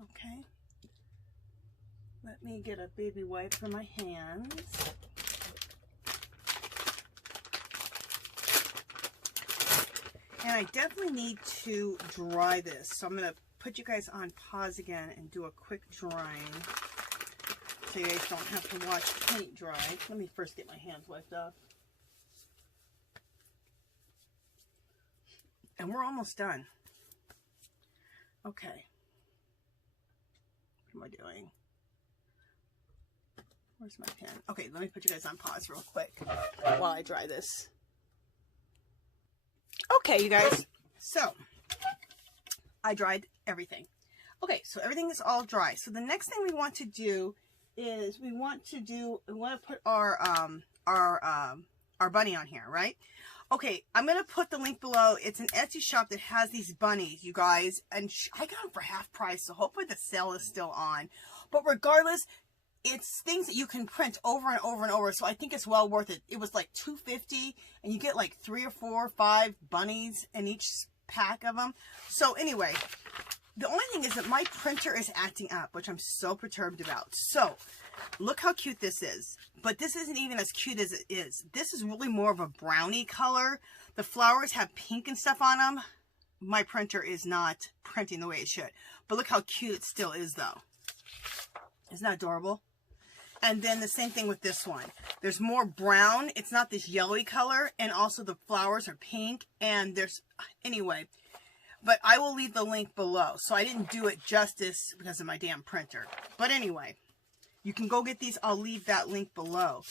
Okay, let me get a baby wipe for my hands. And I definitely need to dry this, so I'm going to put you guys on pause again and do a quick drying so you guys don't have to watch paint dry. Let me first get my hands wiped off. And we're almost done. Okay. What am I doing? Where's my pen? Okay, let me put you guys on pause real quick while I dry this. Okay, you guys, so I dried everything. Okay, so everything is all dry. So the next thing we want to do is we want to put our bunny on here, right? Okay, I'm going to put the link below. It's an Etsy shop that has these bunnies, you guys. And I got them for half price, so hopefully the sale is still on. But regardless, it's things that you can print over and over and over. So I think it's well worth it. It was like $2.50, and you get like 3 or 4 or 5 bunnies in each pack of them. So anyway, the only thing is that my printer is acting up, which I'm so perturbed about. So look how cute this is. But this isn't even as cute as it is. This is really more of a brownie color. The flowers have pink and stuff on them. My printer is not printing the way it should. But look how cute it still is, though. Isn't that adorable? And then the same thing with this one. There's more brown. It's not this yellowy color. And also the flowers are pink. And there's... Anyway. But I will leave the link below. So I didn't do it justice because of my damn printer. But anyway. You can go get these. I'll leave that link below.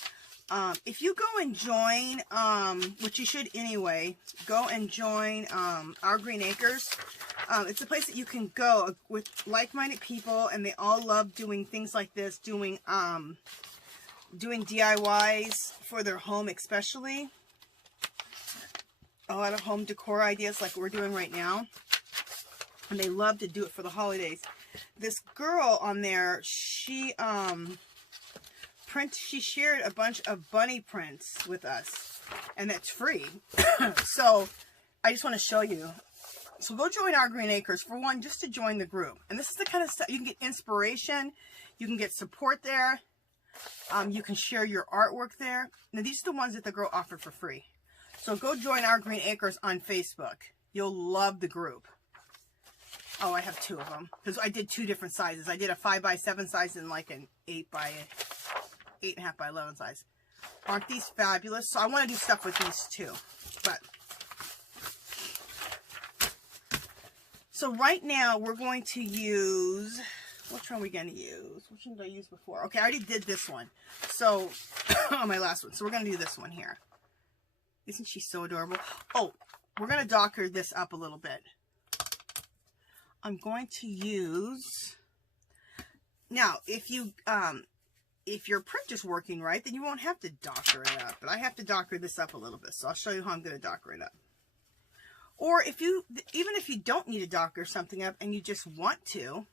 If you go and join, which you should anyway, go and join Our Green Acres. It's a place that you can go with like-minded people, and they all love doing things like this, doing DIYs for their home especially. A lot of home decor ideas like we're doing right now. And they love to do it for the holidays. This girl on there, she shared a bunch of bunny prints with us, and that's free. So I just want to show you. So go join Our Green Acres, for one, just to join the group. And this is the kind of stuff you can get inspiration, you can get support there, you can share your artwork there. Now these are the ones that the girl offered for free. So go join Our Green Acres on Facebook. You'll love the group. Oh, I have 2 of them. Because I did 2 different sizes. I did a 5x7 size and like an 8.5 by 11 size. Aren't these fabulous? So I want to do stuff with these too. So right now we're going to use... Which one are we going to use? Which one did I use before? Okay, I already did this one. So, on my last one. So we're going to do this one here. Isn't she so adorable? Oh, we're going to docker this up a little bit. I'm going to use, now if your print is working right, then you won't have to docker it up, but I have to docker this up a little bit, so I'll show you how I'm going to docker it up. Or even if you don't need to docker something up and you just want to,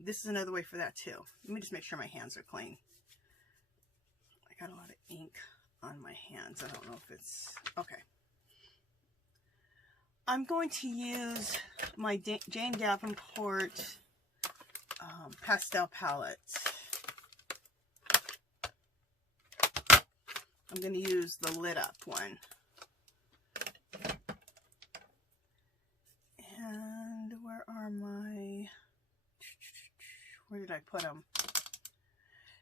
this is another way for that too. Let me just make sure my hands are clean. I got a lot of ink on my hands. I don't know if it's, okay. I'm going to use my Jane Davenport pastel palette. I'm going to use the lit up one. And where are my... Where did I put them?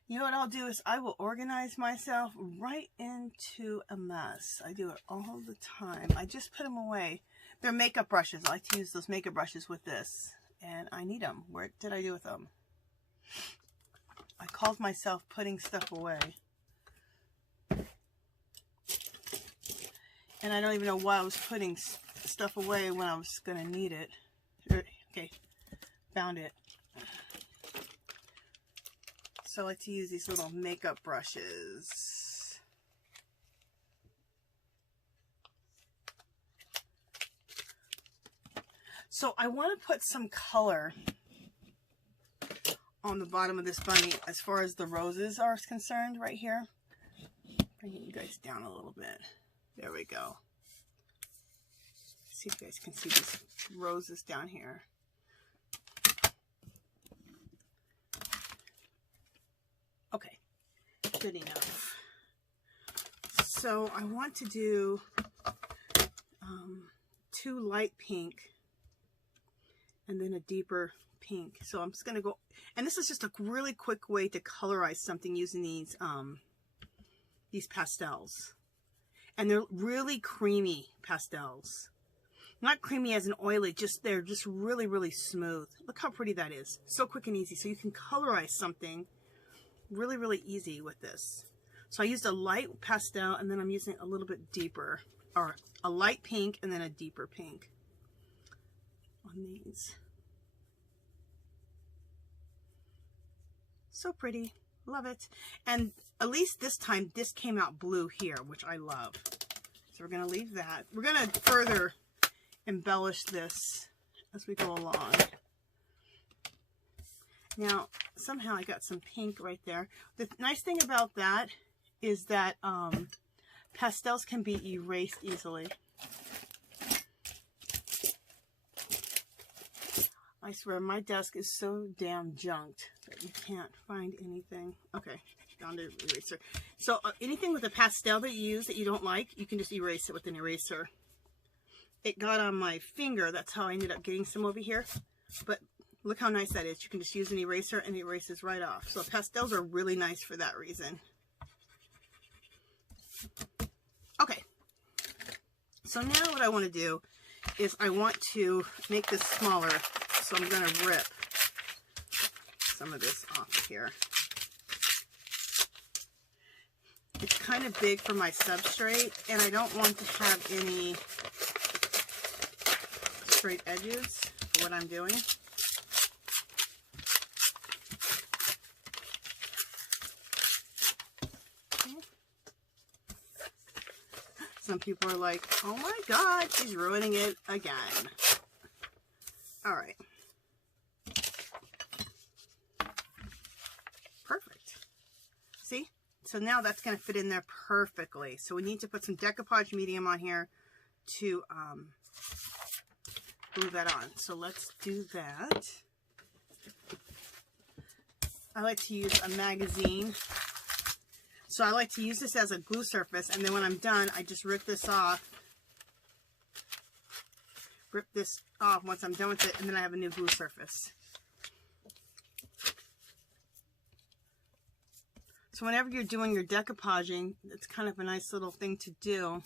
You know what I'll do is I will organize myself right into a mess. I do it all the time. I just put them away. They're makeup brushes. I like to use those makeup brushes with this. And I need them. Where did I do with them? I called myself putting stuff away. And I don't even know why I was putting stuff away when I was going to need it. Okay. Found it. So I like to use these little makeup brushes. So I want to put some color on the bottom of this bunny as far as the roses are concerned right here. Bringing you guys down a little bit. There we go. See if you guys can see these roses down here. Okay, good enough. So I want to do 2 light pink and then a deeper pink. So I'm just going to go, and this is just a really quick way to colorize something using these pastels. And they're really creamy pastels. Not creamy as in oily, they're just really, really smooth. Look how pretty that is. So quick and easy. So you can colorize something really, really easy with this. So I used a light pastel, and then I'm using a little bit deeper, or a light pink and then a deeper pink on these. So pretty. Love it. And at least this time, this came out blue here, which I love. So we're going to leave that. We're going to further embellish this as we go along. Now, somehow I got some pink right there. The nice thing about that is that pastels can be erased easily. I swear, my desk is so damn junked that you can't find anything. Okay, down to eraser. So anything with a pastel that you use that you don't like, you can just erase it with an eraser. It got on my finger. That's how I ended up getting some over here. But look how nice that is. You can just use an eraser and it erases right off. So pastels are really nice for that reason. Okay. So now what I want to do is I want to make this smaller. So I'm going to rip some of this off here. It's kind of big for my substrate, and I don't want to have any straight edges for what I'm doing. Okay. Some people are like, oh my God, she's ruining it again. All right. Perfect. See? So now that's going to fit in there perfectly. So we need to put some decoupage medium on here to glue that on. So let's do that. I like to use a magazine. So I like to use this as a glue surface, and then when I'm done, I just rip this off. Rip this off once I'm done with it, and then I have a new glue surface. So whenever you're doing your decoupaging, it's kind of a nice little thing to do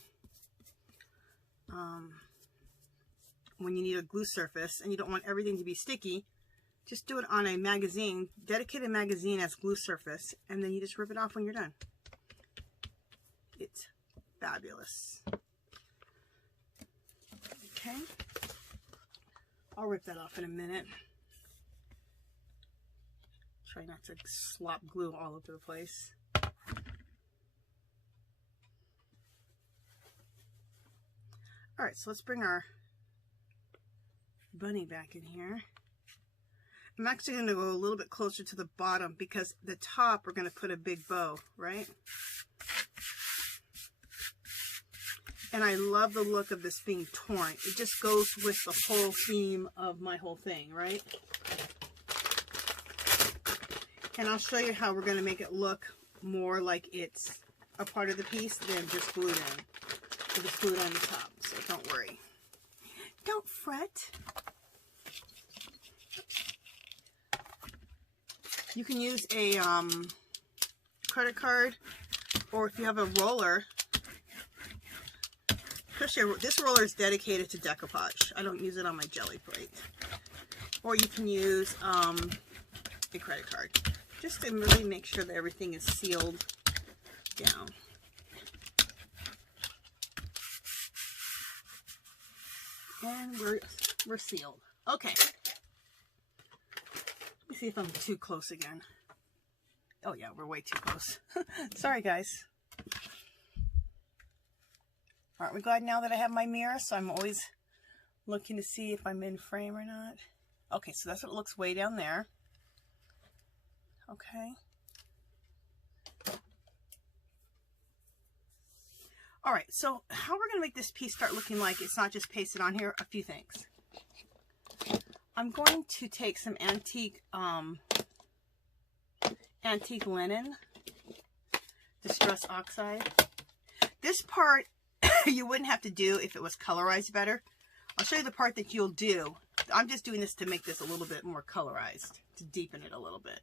when you need a glue surface and you don't want everything to be sticky. Just do it on a magazine, dedicated magazine as glue surface, and then you just rip it off when you're done. It's fabulous. Okay. I'll rip that off in a minute. Try not to slop glue all over the place. Alright, so let's bring our bunny back in here. I'm actually going to go a little bit closer to the bottom because the top we're going to put a big bow, right? And I love the look of this being torn. It just goes with the whole theme of my whole thing, right? And I'll show you how we're going to make it look more like it's a part of the piece than just glued in. We'll just glue it on the top, so don't worry. Don't fret. You can use a credit card, or if you have a roller. This roller is dedicated to decoupage. I don't use it on my jelly plate. Or you can use a credit card, just to really make sure that everything is sealed down. And we're sealed. Okay. Let me see if I'm too close again. Oh yeah, we're way too close. Sorry guys. Aren't we glad now that I have my mirror? So I'm always looking to see if I'm in frame or not. Okay, so that's what it looks way down there. Okay. All right, so how we're going to make this piece start looking like it's not just pasted on here, a few things. I'm going to take some antique linen, Distress Oxide. This part you wouldn't have to do if it was colorized better. I'll show you the part that you'll do. I'm just doing this to make this a little bit more colorized, to deepen it a little bit.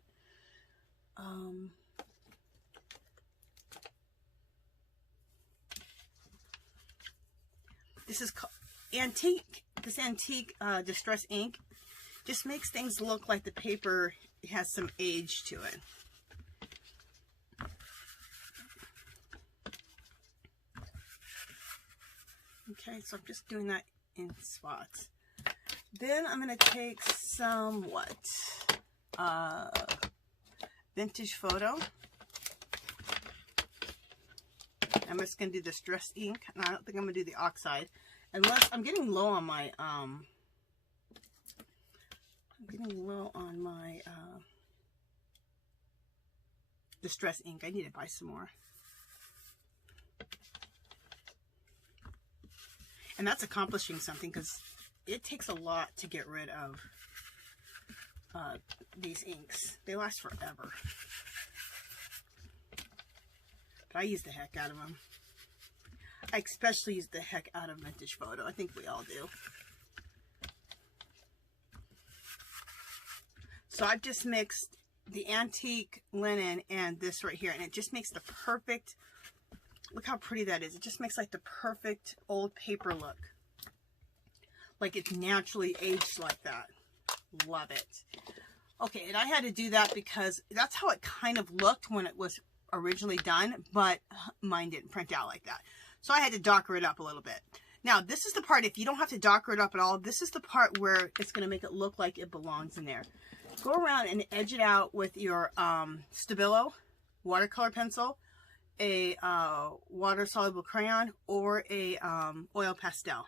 This is antique. This antique distress ink just makes things look like the paper has some age to it. Okay, so I'm just doing that in spots. Then I'm going to take some vintage photo. I'm just going to do the Distress ink, and I don't think I'm going to do the oxide, unless I'm getting low on my, Distress ink. I need to buy some more. And that's accomplishing something, because it takes a lot to get rid of these inks. They last forever. But I use the heck out of them. I especially use the heck out of vintage photo. I think we all do. So I've just mixed the antique linen and this right here, and it just makes the perfect, look how pretty that is. It just makes like the perfect old paper look. Like it's naturally aged like that. Love it. Okay, and I had to do that because that's how it kind of looked when it was originally done, but mine didn't print out like that. So I had to docker it up a little bit. Now, this is the part, if you don't have to docker it up at all, this is the part where it's going to make it look like it belongs in there. Go around and edge it out with your Stabilo watercolor pencil, a water-soluble crayon, or a oil pastel.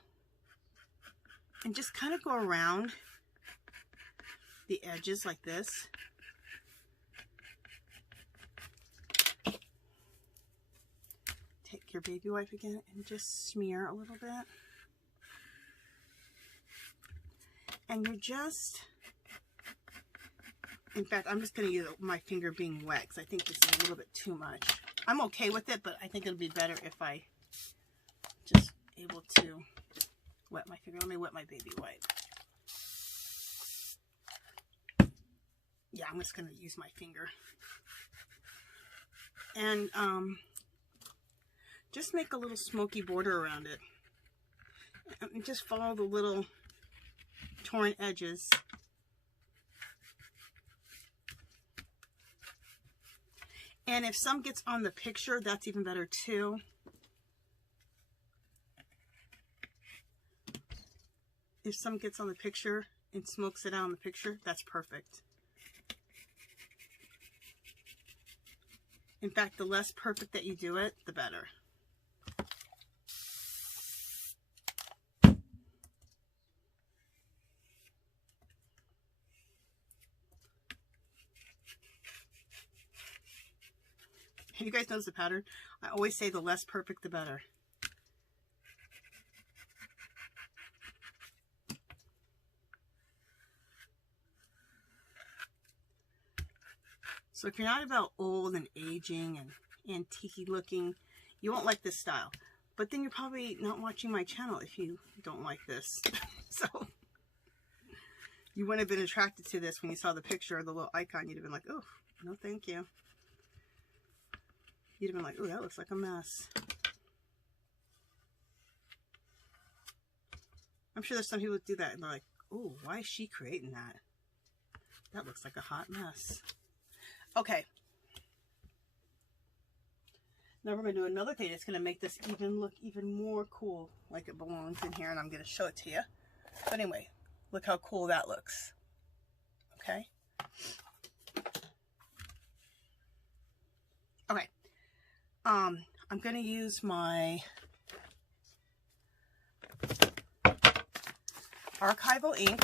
And just kind of go around the edges like this. Take your baby wipe again and just smear a little bit. And you're just, in fact, I'm just going to use my finger being wet because I think this is a little bit too much. I'm okay with it, but I think it'll be better if I just able to wet my finger. Let me wet my baby wipe. Yeah, I'm just going to use my finger. And just make a little smoky border around it. And just follow the little torn edges. And if some gets on the picture, that's even better too. If some gets on the picture and smokes it out on the picture, that's perfect. In fact, the less perfect that you do it, the better. Have you guys noticed the pattern? I always say the less perfect, the better. So if you're not about old and aging and antique looking, you won't like this style. But then you're probably not watching my channel if you don't like this. So you wouldn't have been attracted to this when you saw the picture or the little icon. You'd have been like, oh, no thank you. You'd have been like, oh, that looks like a mess. I'm sure there's some people who do that and they're like, oh, why is she creating that? That looks like a hot mess. Okay. Now we're going to do another thing that's going to make this even look even more cool, like it belongs in here, and I'm going to show it to you. But anyway, look how cool that looks. Okay. Okay. I'm going to use my archival ink.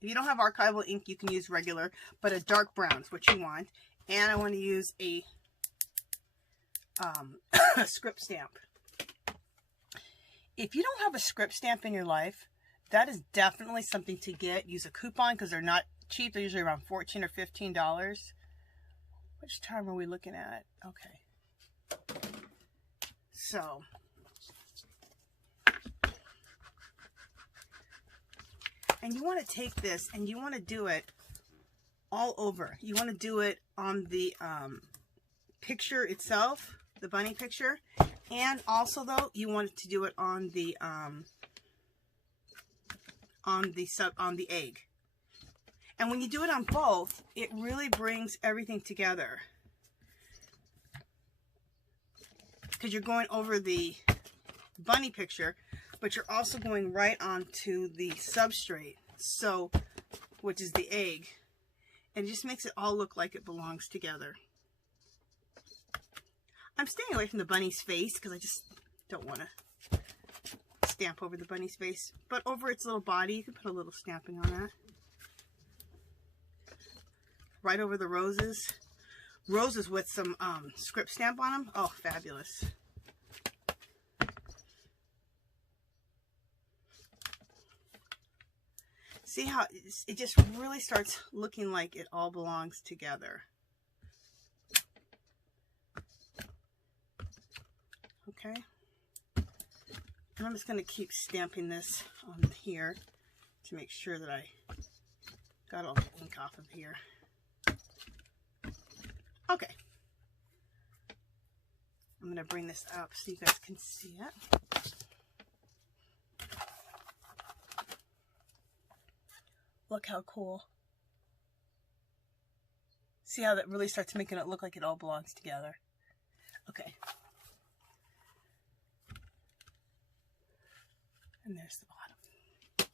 If you don't have archival ink, you can use regular, but a dark brown is what you want. And I want to use a script stamp. If you don't have a script stamp in your life, that is definitely something to get. Use a coupon because they're not cheap. They're usually around $14 or $15. Which time are we looking at? Okay. So and you want to take this and you want to do it all over. You want to do it on the picture itself, the bunny picture, and also though you want to do it on the egg. And when you do it on both, it really brings everything together because you're going over the bunny picture, but you're also going right onto the substrate, so which is the egg, And it just makes it all look like it belongs together. I'm staying away from the bunny's face because I just don't want to stamp over the bunny's face. But over its little body, you can put a little stamping on that. Right over the roses. Roses with some script stamp on them. Oh, fabulous. See how it just really starts looking like it all belongs together. Okay. And I'm just going to keep stamping this on here to make sure that I got all the ink off of here. Okay. I'm going to bring this up so you guys can see it. Look how cool. See how that really starts making it look like it all belongs together. Okay. And there's the bottom.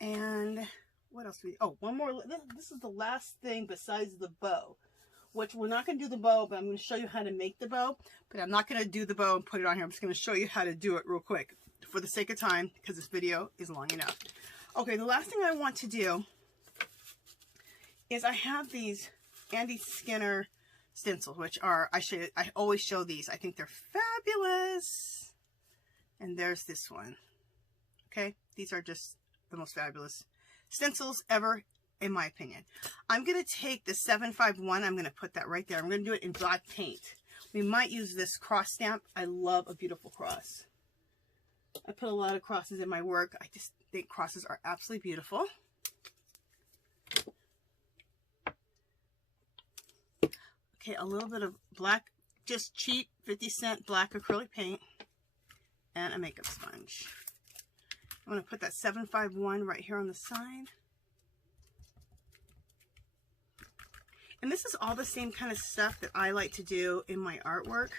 And what else do we, oh, one more. This is the last thing besides the bow, which we're not going to do the bow, but I'm going to show you how to make the bow. But I'm not going to do the bow and put it on here. I'm just going to show you how to do it real quick for the sake of time, because this video is long enough. Okay, the last thing I want to do is I have these Andy Skinner stencils, which are, I always show these. I think they're fabulous. And there's this one. Okay, these are just the most fabulous stencils ever, in my opinion. I'm going to take the 751. I'm going to put that right there. I'm going to do it in black paint. We might use this cross stamp. I love a beautiful cross. I put a lot of crosses in my work. I just think crosses are absolutely beautiful. Okay, a little bit of black, just cheap 50-cent black acrylic paint and a makeup sponge. I'm going to put that 751 right here on the side. And this is all the same kind of stuff that I like to do in my artwork,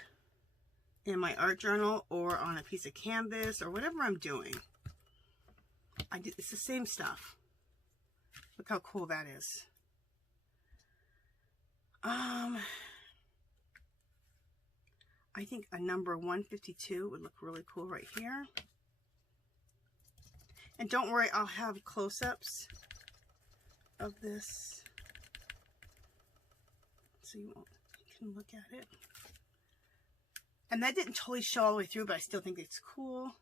in my art journal, or on a piece of canvas, or whatever I'm doing. It's the same stuff. Look how cool that is. I think a number 152 would look really cool right here. And don't worry, I'll have close-ups of this, so you can look at it. And that didn't totally show all the way through, but I still think it's cool.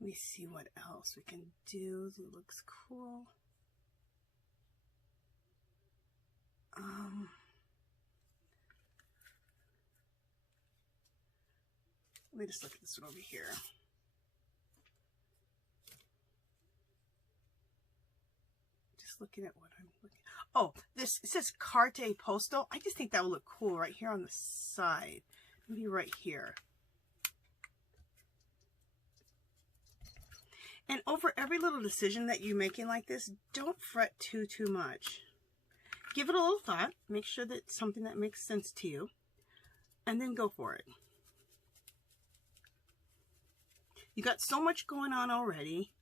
Let me see what else we can do that looks cool. Let me just look at this one over here. Just looking at what I'm looking at. Oh, this, it says Carte Postal. I just think that would look cool right here on the side. Maybe right here. And over every little decision that you're making like this, don't fret too much. Give it a little thought. Make sure that it's something that makes sense to you. And then go for it. You got so much going on already.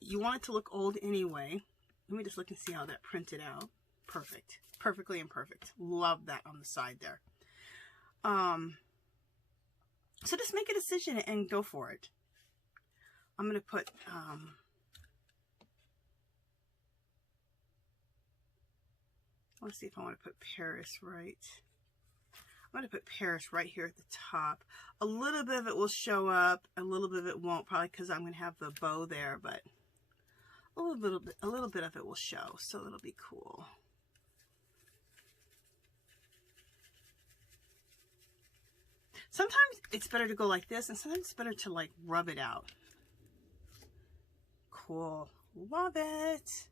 You want it to look old anyway. Let me just look and see how that printed out. Perfect. Perfectly imperfect. Love that on the side there. So just make a decision and go for it. I'm going to put, I want to see if I want to put Paris right. I'm going to put Paris right here at the top. A little bit of it will show up, a little bit of it won't, probably because I'm going to have the bow there, but a little bit of it will show, so it'll be cool. Sometimes it's better to go like this, and sometimes it's better to like rub it out. Cool. Love it.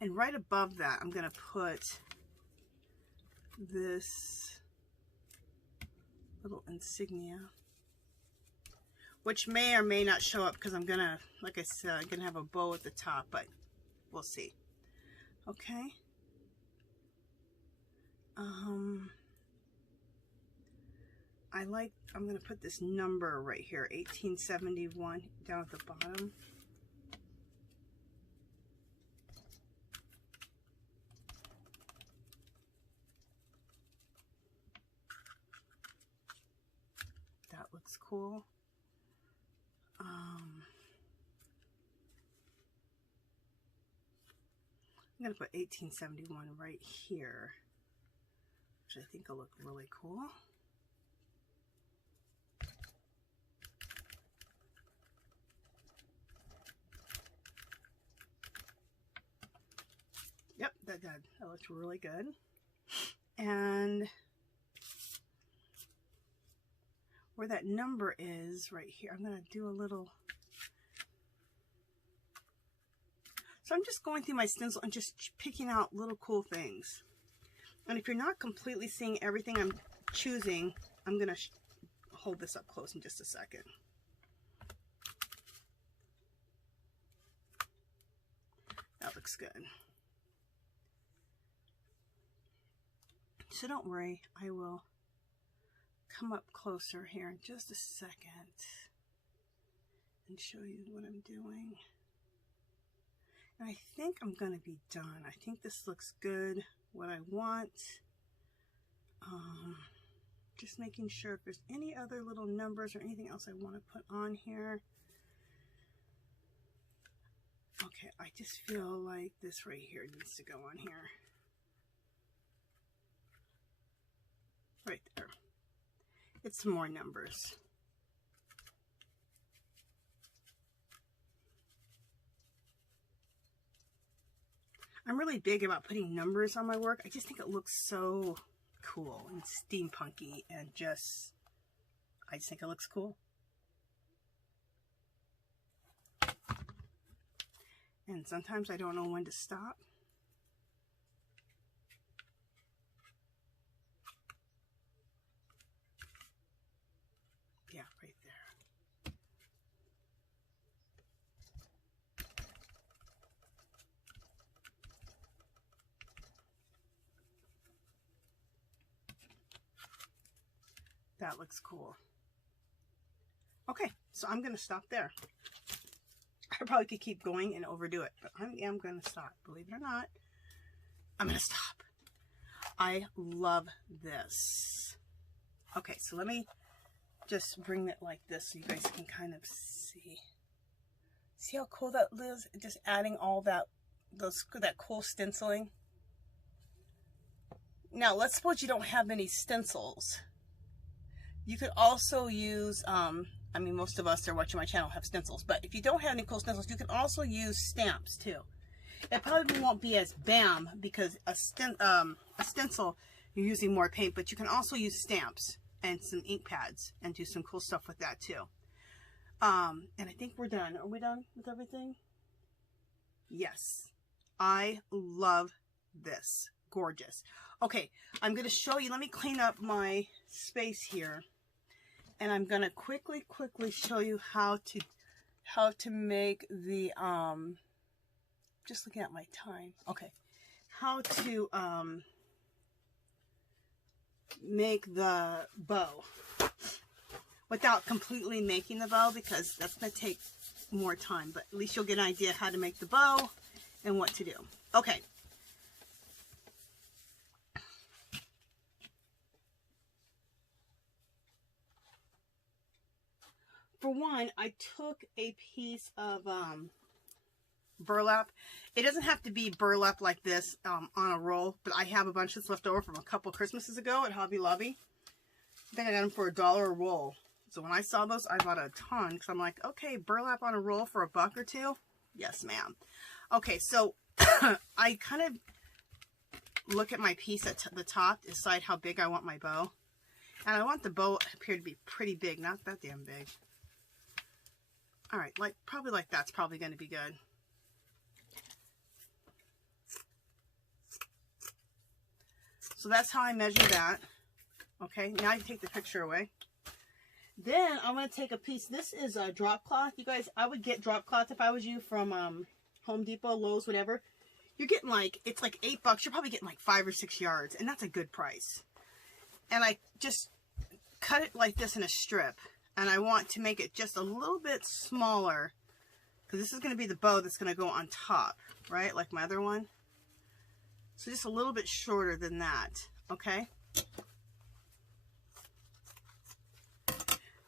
And right above that, I'm going to put this little insignia, which may or may not show up because I'm going to, like I said, I'm going to have a bow at the top, but we'll see. Okay. I'm going to put this number right here, 1871, down at the bottom. looks cool. I'm going to put 1871 right here, which I think will look really cool. Yep, that looks really good. And where that number is right here, I'm going to do a little. So I'm just going through my stencil and just picking out little cool things. And if you're not completely seeing everything I'm choosing, I'm going to hold this up close in just a second. That looks good. So don't worry, I will come up closer here in just a second and show you what I'm doing. And I think I'm going to be done. I think this looks good, what I want. Just making sure if there's any other little numbers or anything else I want to put on here. Okay, I just feel like this right here needs to go on here. Right there. It's some more numbers. I'm really big about putting numbers on my work. I just think it looks so cool and steampunky, and I just think it looks cool. And sometimes I don't know when to stop. Yeah, right there. That looks cool. Okay, so I'm going to stop there. I probably could keep going and overdo it, but I am going to stop. Believe it or not, I'm going to stop. I love this. Okay, so let me just bring it like this so you guys can kind of see. See how cool that is? Just adding all that cool stenciling. Now, let's suppose you don't have any stencils. You could also use, I mean, most of us that are watching my channel have stencils, but if you don't have any cool stencils, you can also use stamps too. It probably won't be as bam because a stencil, you're using more paint, but you can also use stamps and some ink pads and do some cool stuff with that too. And I think we're done. Are we done with everything? Yes. I love this. Gorgeous. Okay, I'm going to show you. Let me clean up my space here. And I'm going to quickly show you how to make the, just looking at my time. Okay. How to, make the bow without completely making the bow, because that's going to take more time, but at least you'll get an idea how to make the bow and what to do. Okay. For one, I took a piece of burlap. It doesn't have to be burlap like this on a roll, but I have a bunch that's left over from a couple Christmases ago at Hobby Lobby. I think I got them for $1 a roll. So when I saw those, I bought a ton because I'm like, okay, burlap on a roll for $1 or $2? Yes, ma'am. Okay, so I kind of look at my piece at the top, decide how big I want my bow. And I want the bow up here to be pretty big, not that damn big. All right, probably like that's probably going to be good. So that's how I measure that. Okay, now you take the picture away. Then I'm going to take a piece. This is a drop cloth. You guys, I would get drop cloth if I was you from Home Depot, Lowe's, whatever. You're getting it's like $8. You're probably getting like 5 or 6 yards, and that's a good price. And I just cut it like this in a strip. And I want to make it just a little bit smaller, because this is going to be the bow that's going to go on top, right? Like my other one. So just a little bit shorter than that, okay?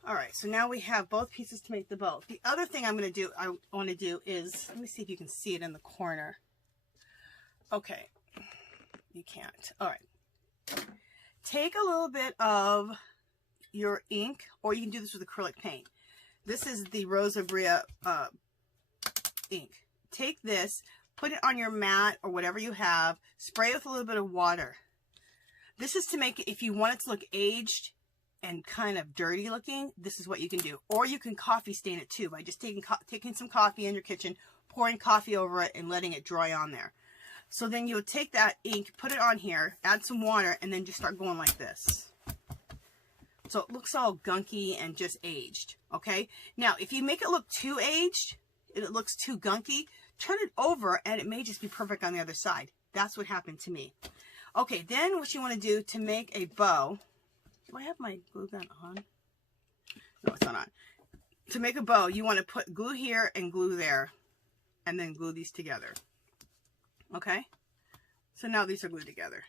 All right, so now we have both pieces to make the bow. The other thing I'm going to do, I want to do is, let me see if you can see it in the corner. Okay, you can't. All right. Take a little bit of your ink, or you can do this with acrylic paint. This is the Rosa Bria ink. Take this, put it on your mat or whatever you have, spray it with a little bit of water. This is to make it, if you want it to look aged and kind of dirty looking, this is what you can do. Or you can coffee stain it too by just taking some coffee in your kitchen, pouring coffee over it, and letting it dry on there. So then you'll take that ink, put it on here, add some water, and then just start going like this. So it looks all gunky and just aged, okay? Now, if you make it look too aged, it looks too gunky, turn it over and it may just be perfect on the other side. That's what happened to me. Okay, then what you want to do to make a bow, do I have my glue gun on? No, it's not on. To make a bow, you want to put glue here and glue there, and then glue these together. Okay? So now these are glued together.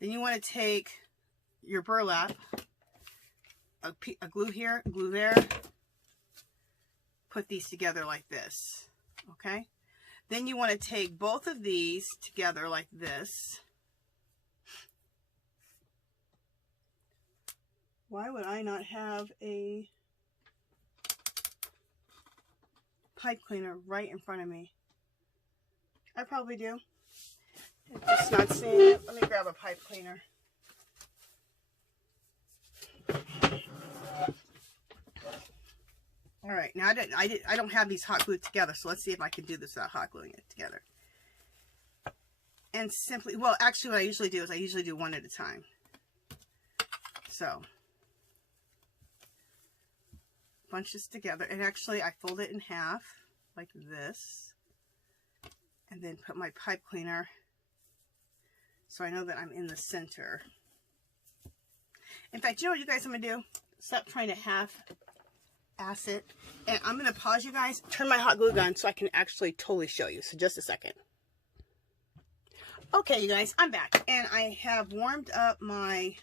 Then you want to take your burlap, a glue here, glue there, put these together like this. Okay? Then you want to take both of these together like this. Why would I not have a pipe cleaner right in front of me? I probably do. It's just not seeing it. Let me grab a pipe cleaner. All right, now I don't have these hot glued together, so let's see if I can do this without hot gluing it together. And simply, well, actually what I usually do is I usually do one at a time. So, bunch this together, and actually I fold it in half like this, and then put my pipe cleaner so I know that I'm in the center. In fact, you know what you guys I'm gonna do? Stop trying to half-ass it, and I'm gonna pause you guys, turn my hot glue gun so I can actually totally show you. So just a second. Okay, you guys, I'm back, and I have warmed up my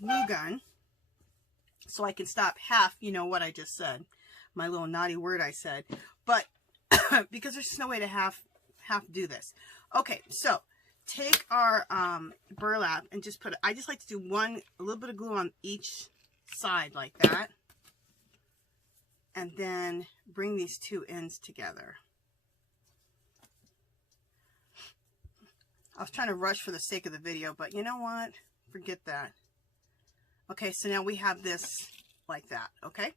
glue gun so I can stop half, you know what I just said, my little naughty word I said, but because there's just no way to half do this. Okay, so take our burlap and just put, I just like to do a little bit of glue on each side like that, and then bring these two ends together. I was trying to rush for the sake of the video, but you know what? Forget that. Okay, so now we have this like that, okay?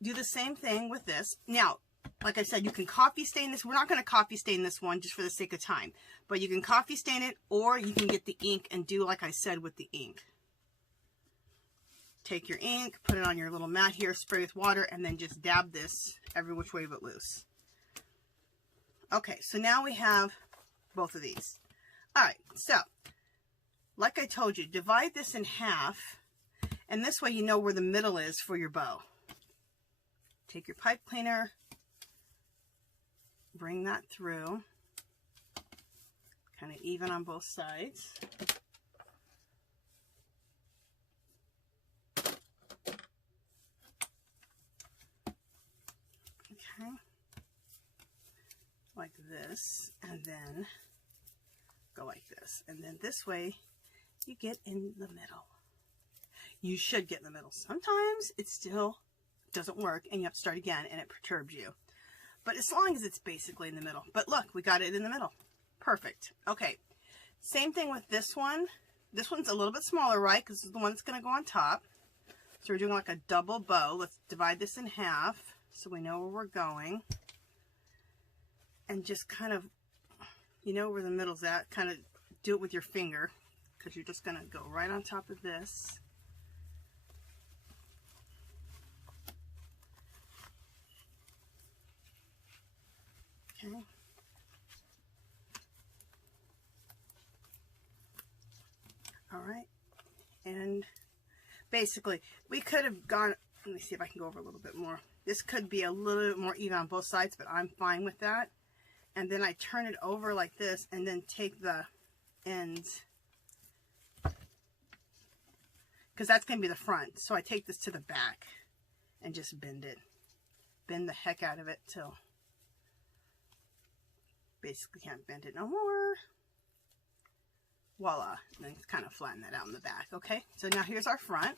Do the same thing with this. Now, like I said, you can coffee stain this. We're not going to coffee stain this one just for the sake of time, but you can coffee stain it, or you can get the ink and do like I said with the ink. Take your ink, put it on your little mat here, spray with water, and then just dab this every which way but loose. Okay, so now we have both of these. All right, so like I told you, divide this in half, and this way you know where the middle is for your bow. Take your pipe cleaner, bring that through, kind of even on both sides. Okay, like this, and then go like this, and then this way you get in the middle. You should get in the middle. Sometimes it still doesn't work and you have to start again and it perturbs you, but as long as it's basically in the middle. But look, we got it in the middle. Perfect. Okay, same thing with this one. This one's a little bit smaller, right, because this is the one that's going to go on top. So we're doing like a double bow. Let's divide this in half so we know where we're going, and just kind of, you know where the middle's at, kind of do it with your finger, because you're just going to go right on top of this. Okay. All right. And basically, we could have gone, let me see if I can go over a little bit more. This could be a little bit more even on both sides, but I'm fine with that. And then I turn it over like this, and then take the ends, because that's going to be the front. So I take this to the back, and just bend it. Bend the heck out of it till basically can't bend it no more. Voila. And then kind of flatten that out in the back. Okay, so now here's our front.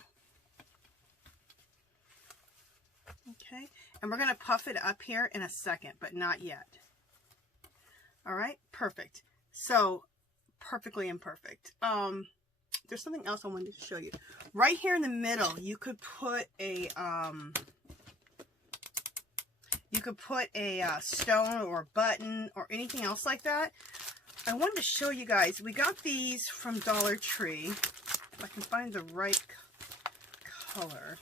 Okay, and we're going to puff it up here in a second, but not yet. All right, perfect. So perfectly imperfect. There's something else I wanted to show you. Right here in the middle, you could put a stone or button or anything else like that. I wanted to show you guys. We got these from Dollar Tree. If I can find the right color.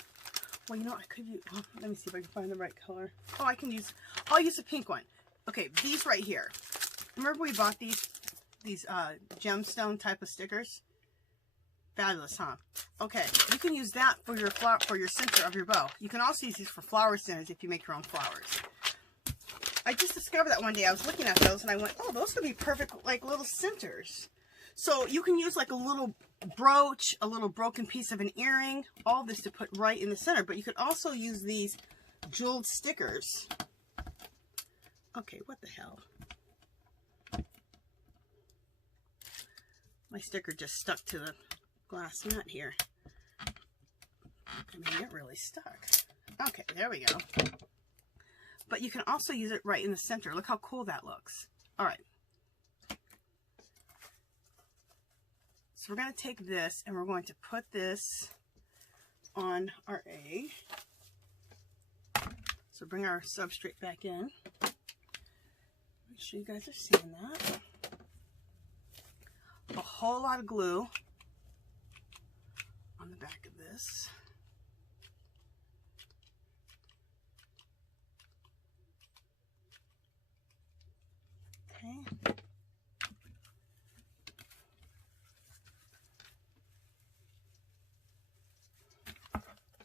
Well, you know, I could use, well, let me see if I can find the right color. Oh, I'll use a pink one. Okay, these right here. Remember we bought these gemstone type of stickers? Fabulous, huh? Okay, you can use that for your center of your bow. You can also use these for flower centers if you make your own flowers. I just discovered that one day. I was looking at those and I went, oh, those could be perfect, like little centers. So you can use like a little brooch, a little broken piece of an earring, all this to put right in the center. But you could also use these jeweled stickers. Okay, what the hell? My sticker just stuck to the glass mat here. I mean, it really stuck. Okay, there we go. But you can also use it right in the center. Look how cool that looks. All right. So we're going to take this and we're going to put this on our egg. So bring our substrate back in. Make sure you guys are seeing that. A whole lot of glue on the back of this. Okay.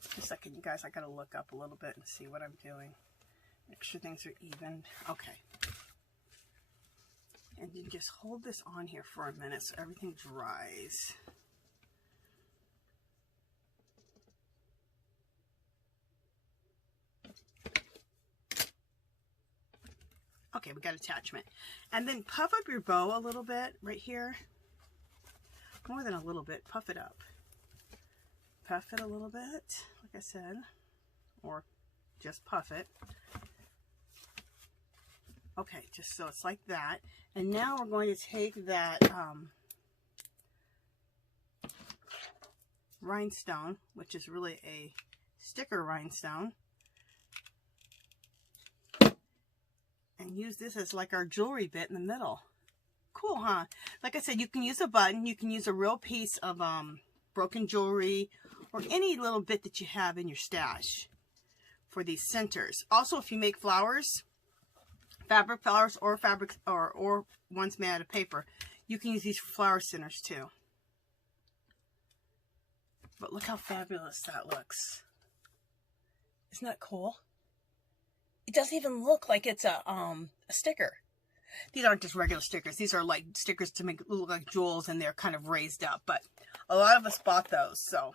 Just a second, you guys. I gotta look up a little bit and see what I'm doing. Make sure things are even. Okay. And you just hold this on here for a minute so everything dries. Okay, we got attachment. And then puff up your bow a little bit right here. More than a little bit. Puff it up. Puff it a little bit, like I said. Or just puff it. Okay, just so it's like that. And now we're going to take that rhinestone, which is really a sticker rhinestone, and use this as like our jewelry bit in the middle. Cool, huh? Like I said, you can use a button, you can use a real piece of broken jewelry, or any little bit that you have in your stash for these centers. Also, if you make flowers, fabric flowers or or ones made out of paper, you can use these for flower centers too. But look how fabulous that looks. Isn't that cool? It doesn't even look like it's a sticker. These aren't just regular stickers. These are like stickers to make it look like jewels, and they're kind of raised up. But a lot of us bought those, so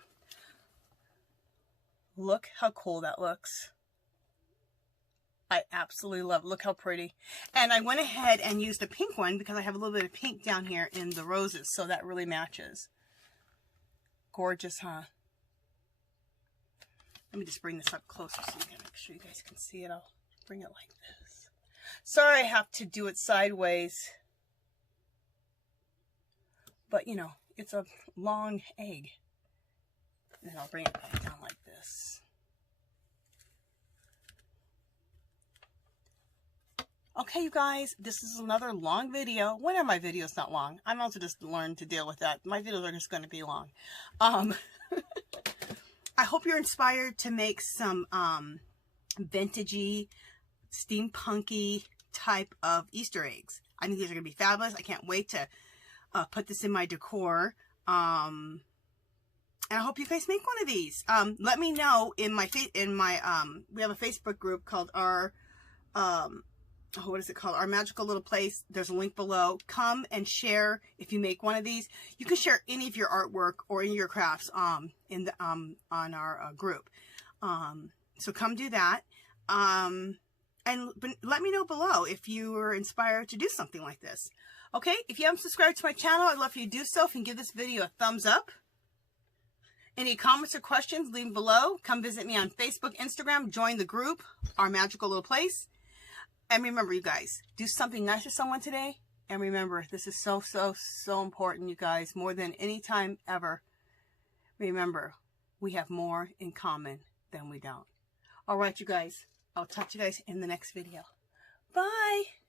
look how cool that looks. I absolutely love it. Look how pretty. And I went ahead and used a pink one because I have a little bit of pink down here in the roses, so that really matches. Gorgeous, huh? Let me just bring this up closer so you can make sure you guys can see it. I'll bring it like this. Sorry I have to do it sideways. But, you know, it's a long egg. And then I'll bring it back down like this. Okay, you guys, this is another long video. When are my videos not long? I'm also just learned to deal with that. My videos are just going to be long. I hope you're inspired to make some vintagey, steampunky type of Easter eggs. I think these are going to be fabulous. I can't wait to put this in my decor. And I hope you guys make one of these. Let me know in my we have a Facebook group called our what is it called? Our Magical Little Place. There's a link below. Come and share if you make one of these. You can share any of your artwork or any of your crafts on our group. So come do that. And let me know below if you were inspired to do something like this. Okay, if you haven't subscribed to my channel, I'd love for you to do so. If you can give this video a thumbs up. Any comments or questions, leave them below. Come visit me on Facebook, Instagram. Join the group, Our Magical Little Place. And remember, you guys, do something nice for someone today. And remember, this is so, so, so important, you guys. More than any time ever. Remember, we have more in common than we don't. All right, you guys. I'll talk to you guys in the next video. Bye.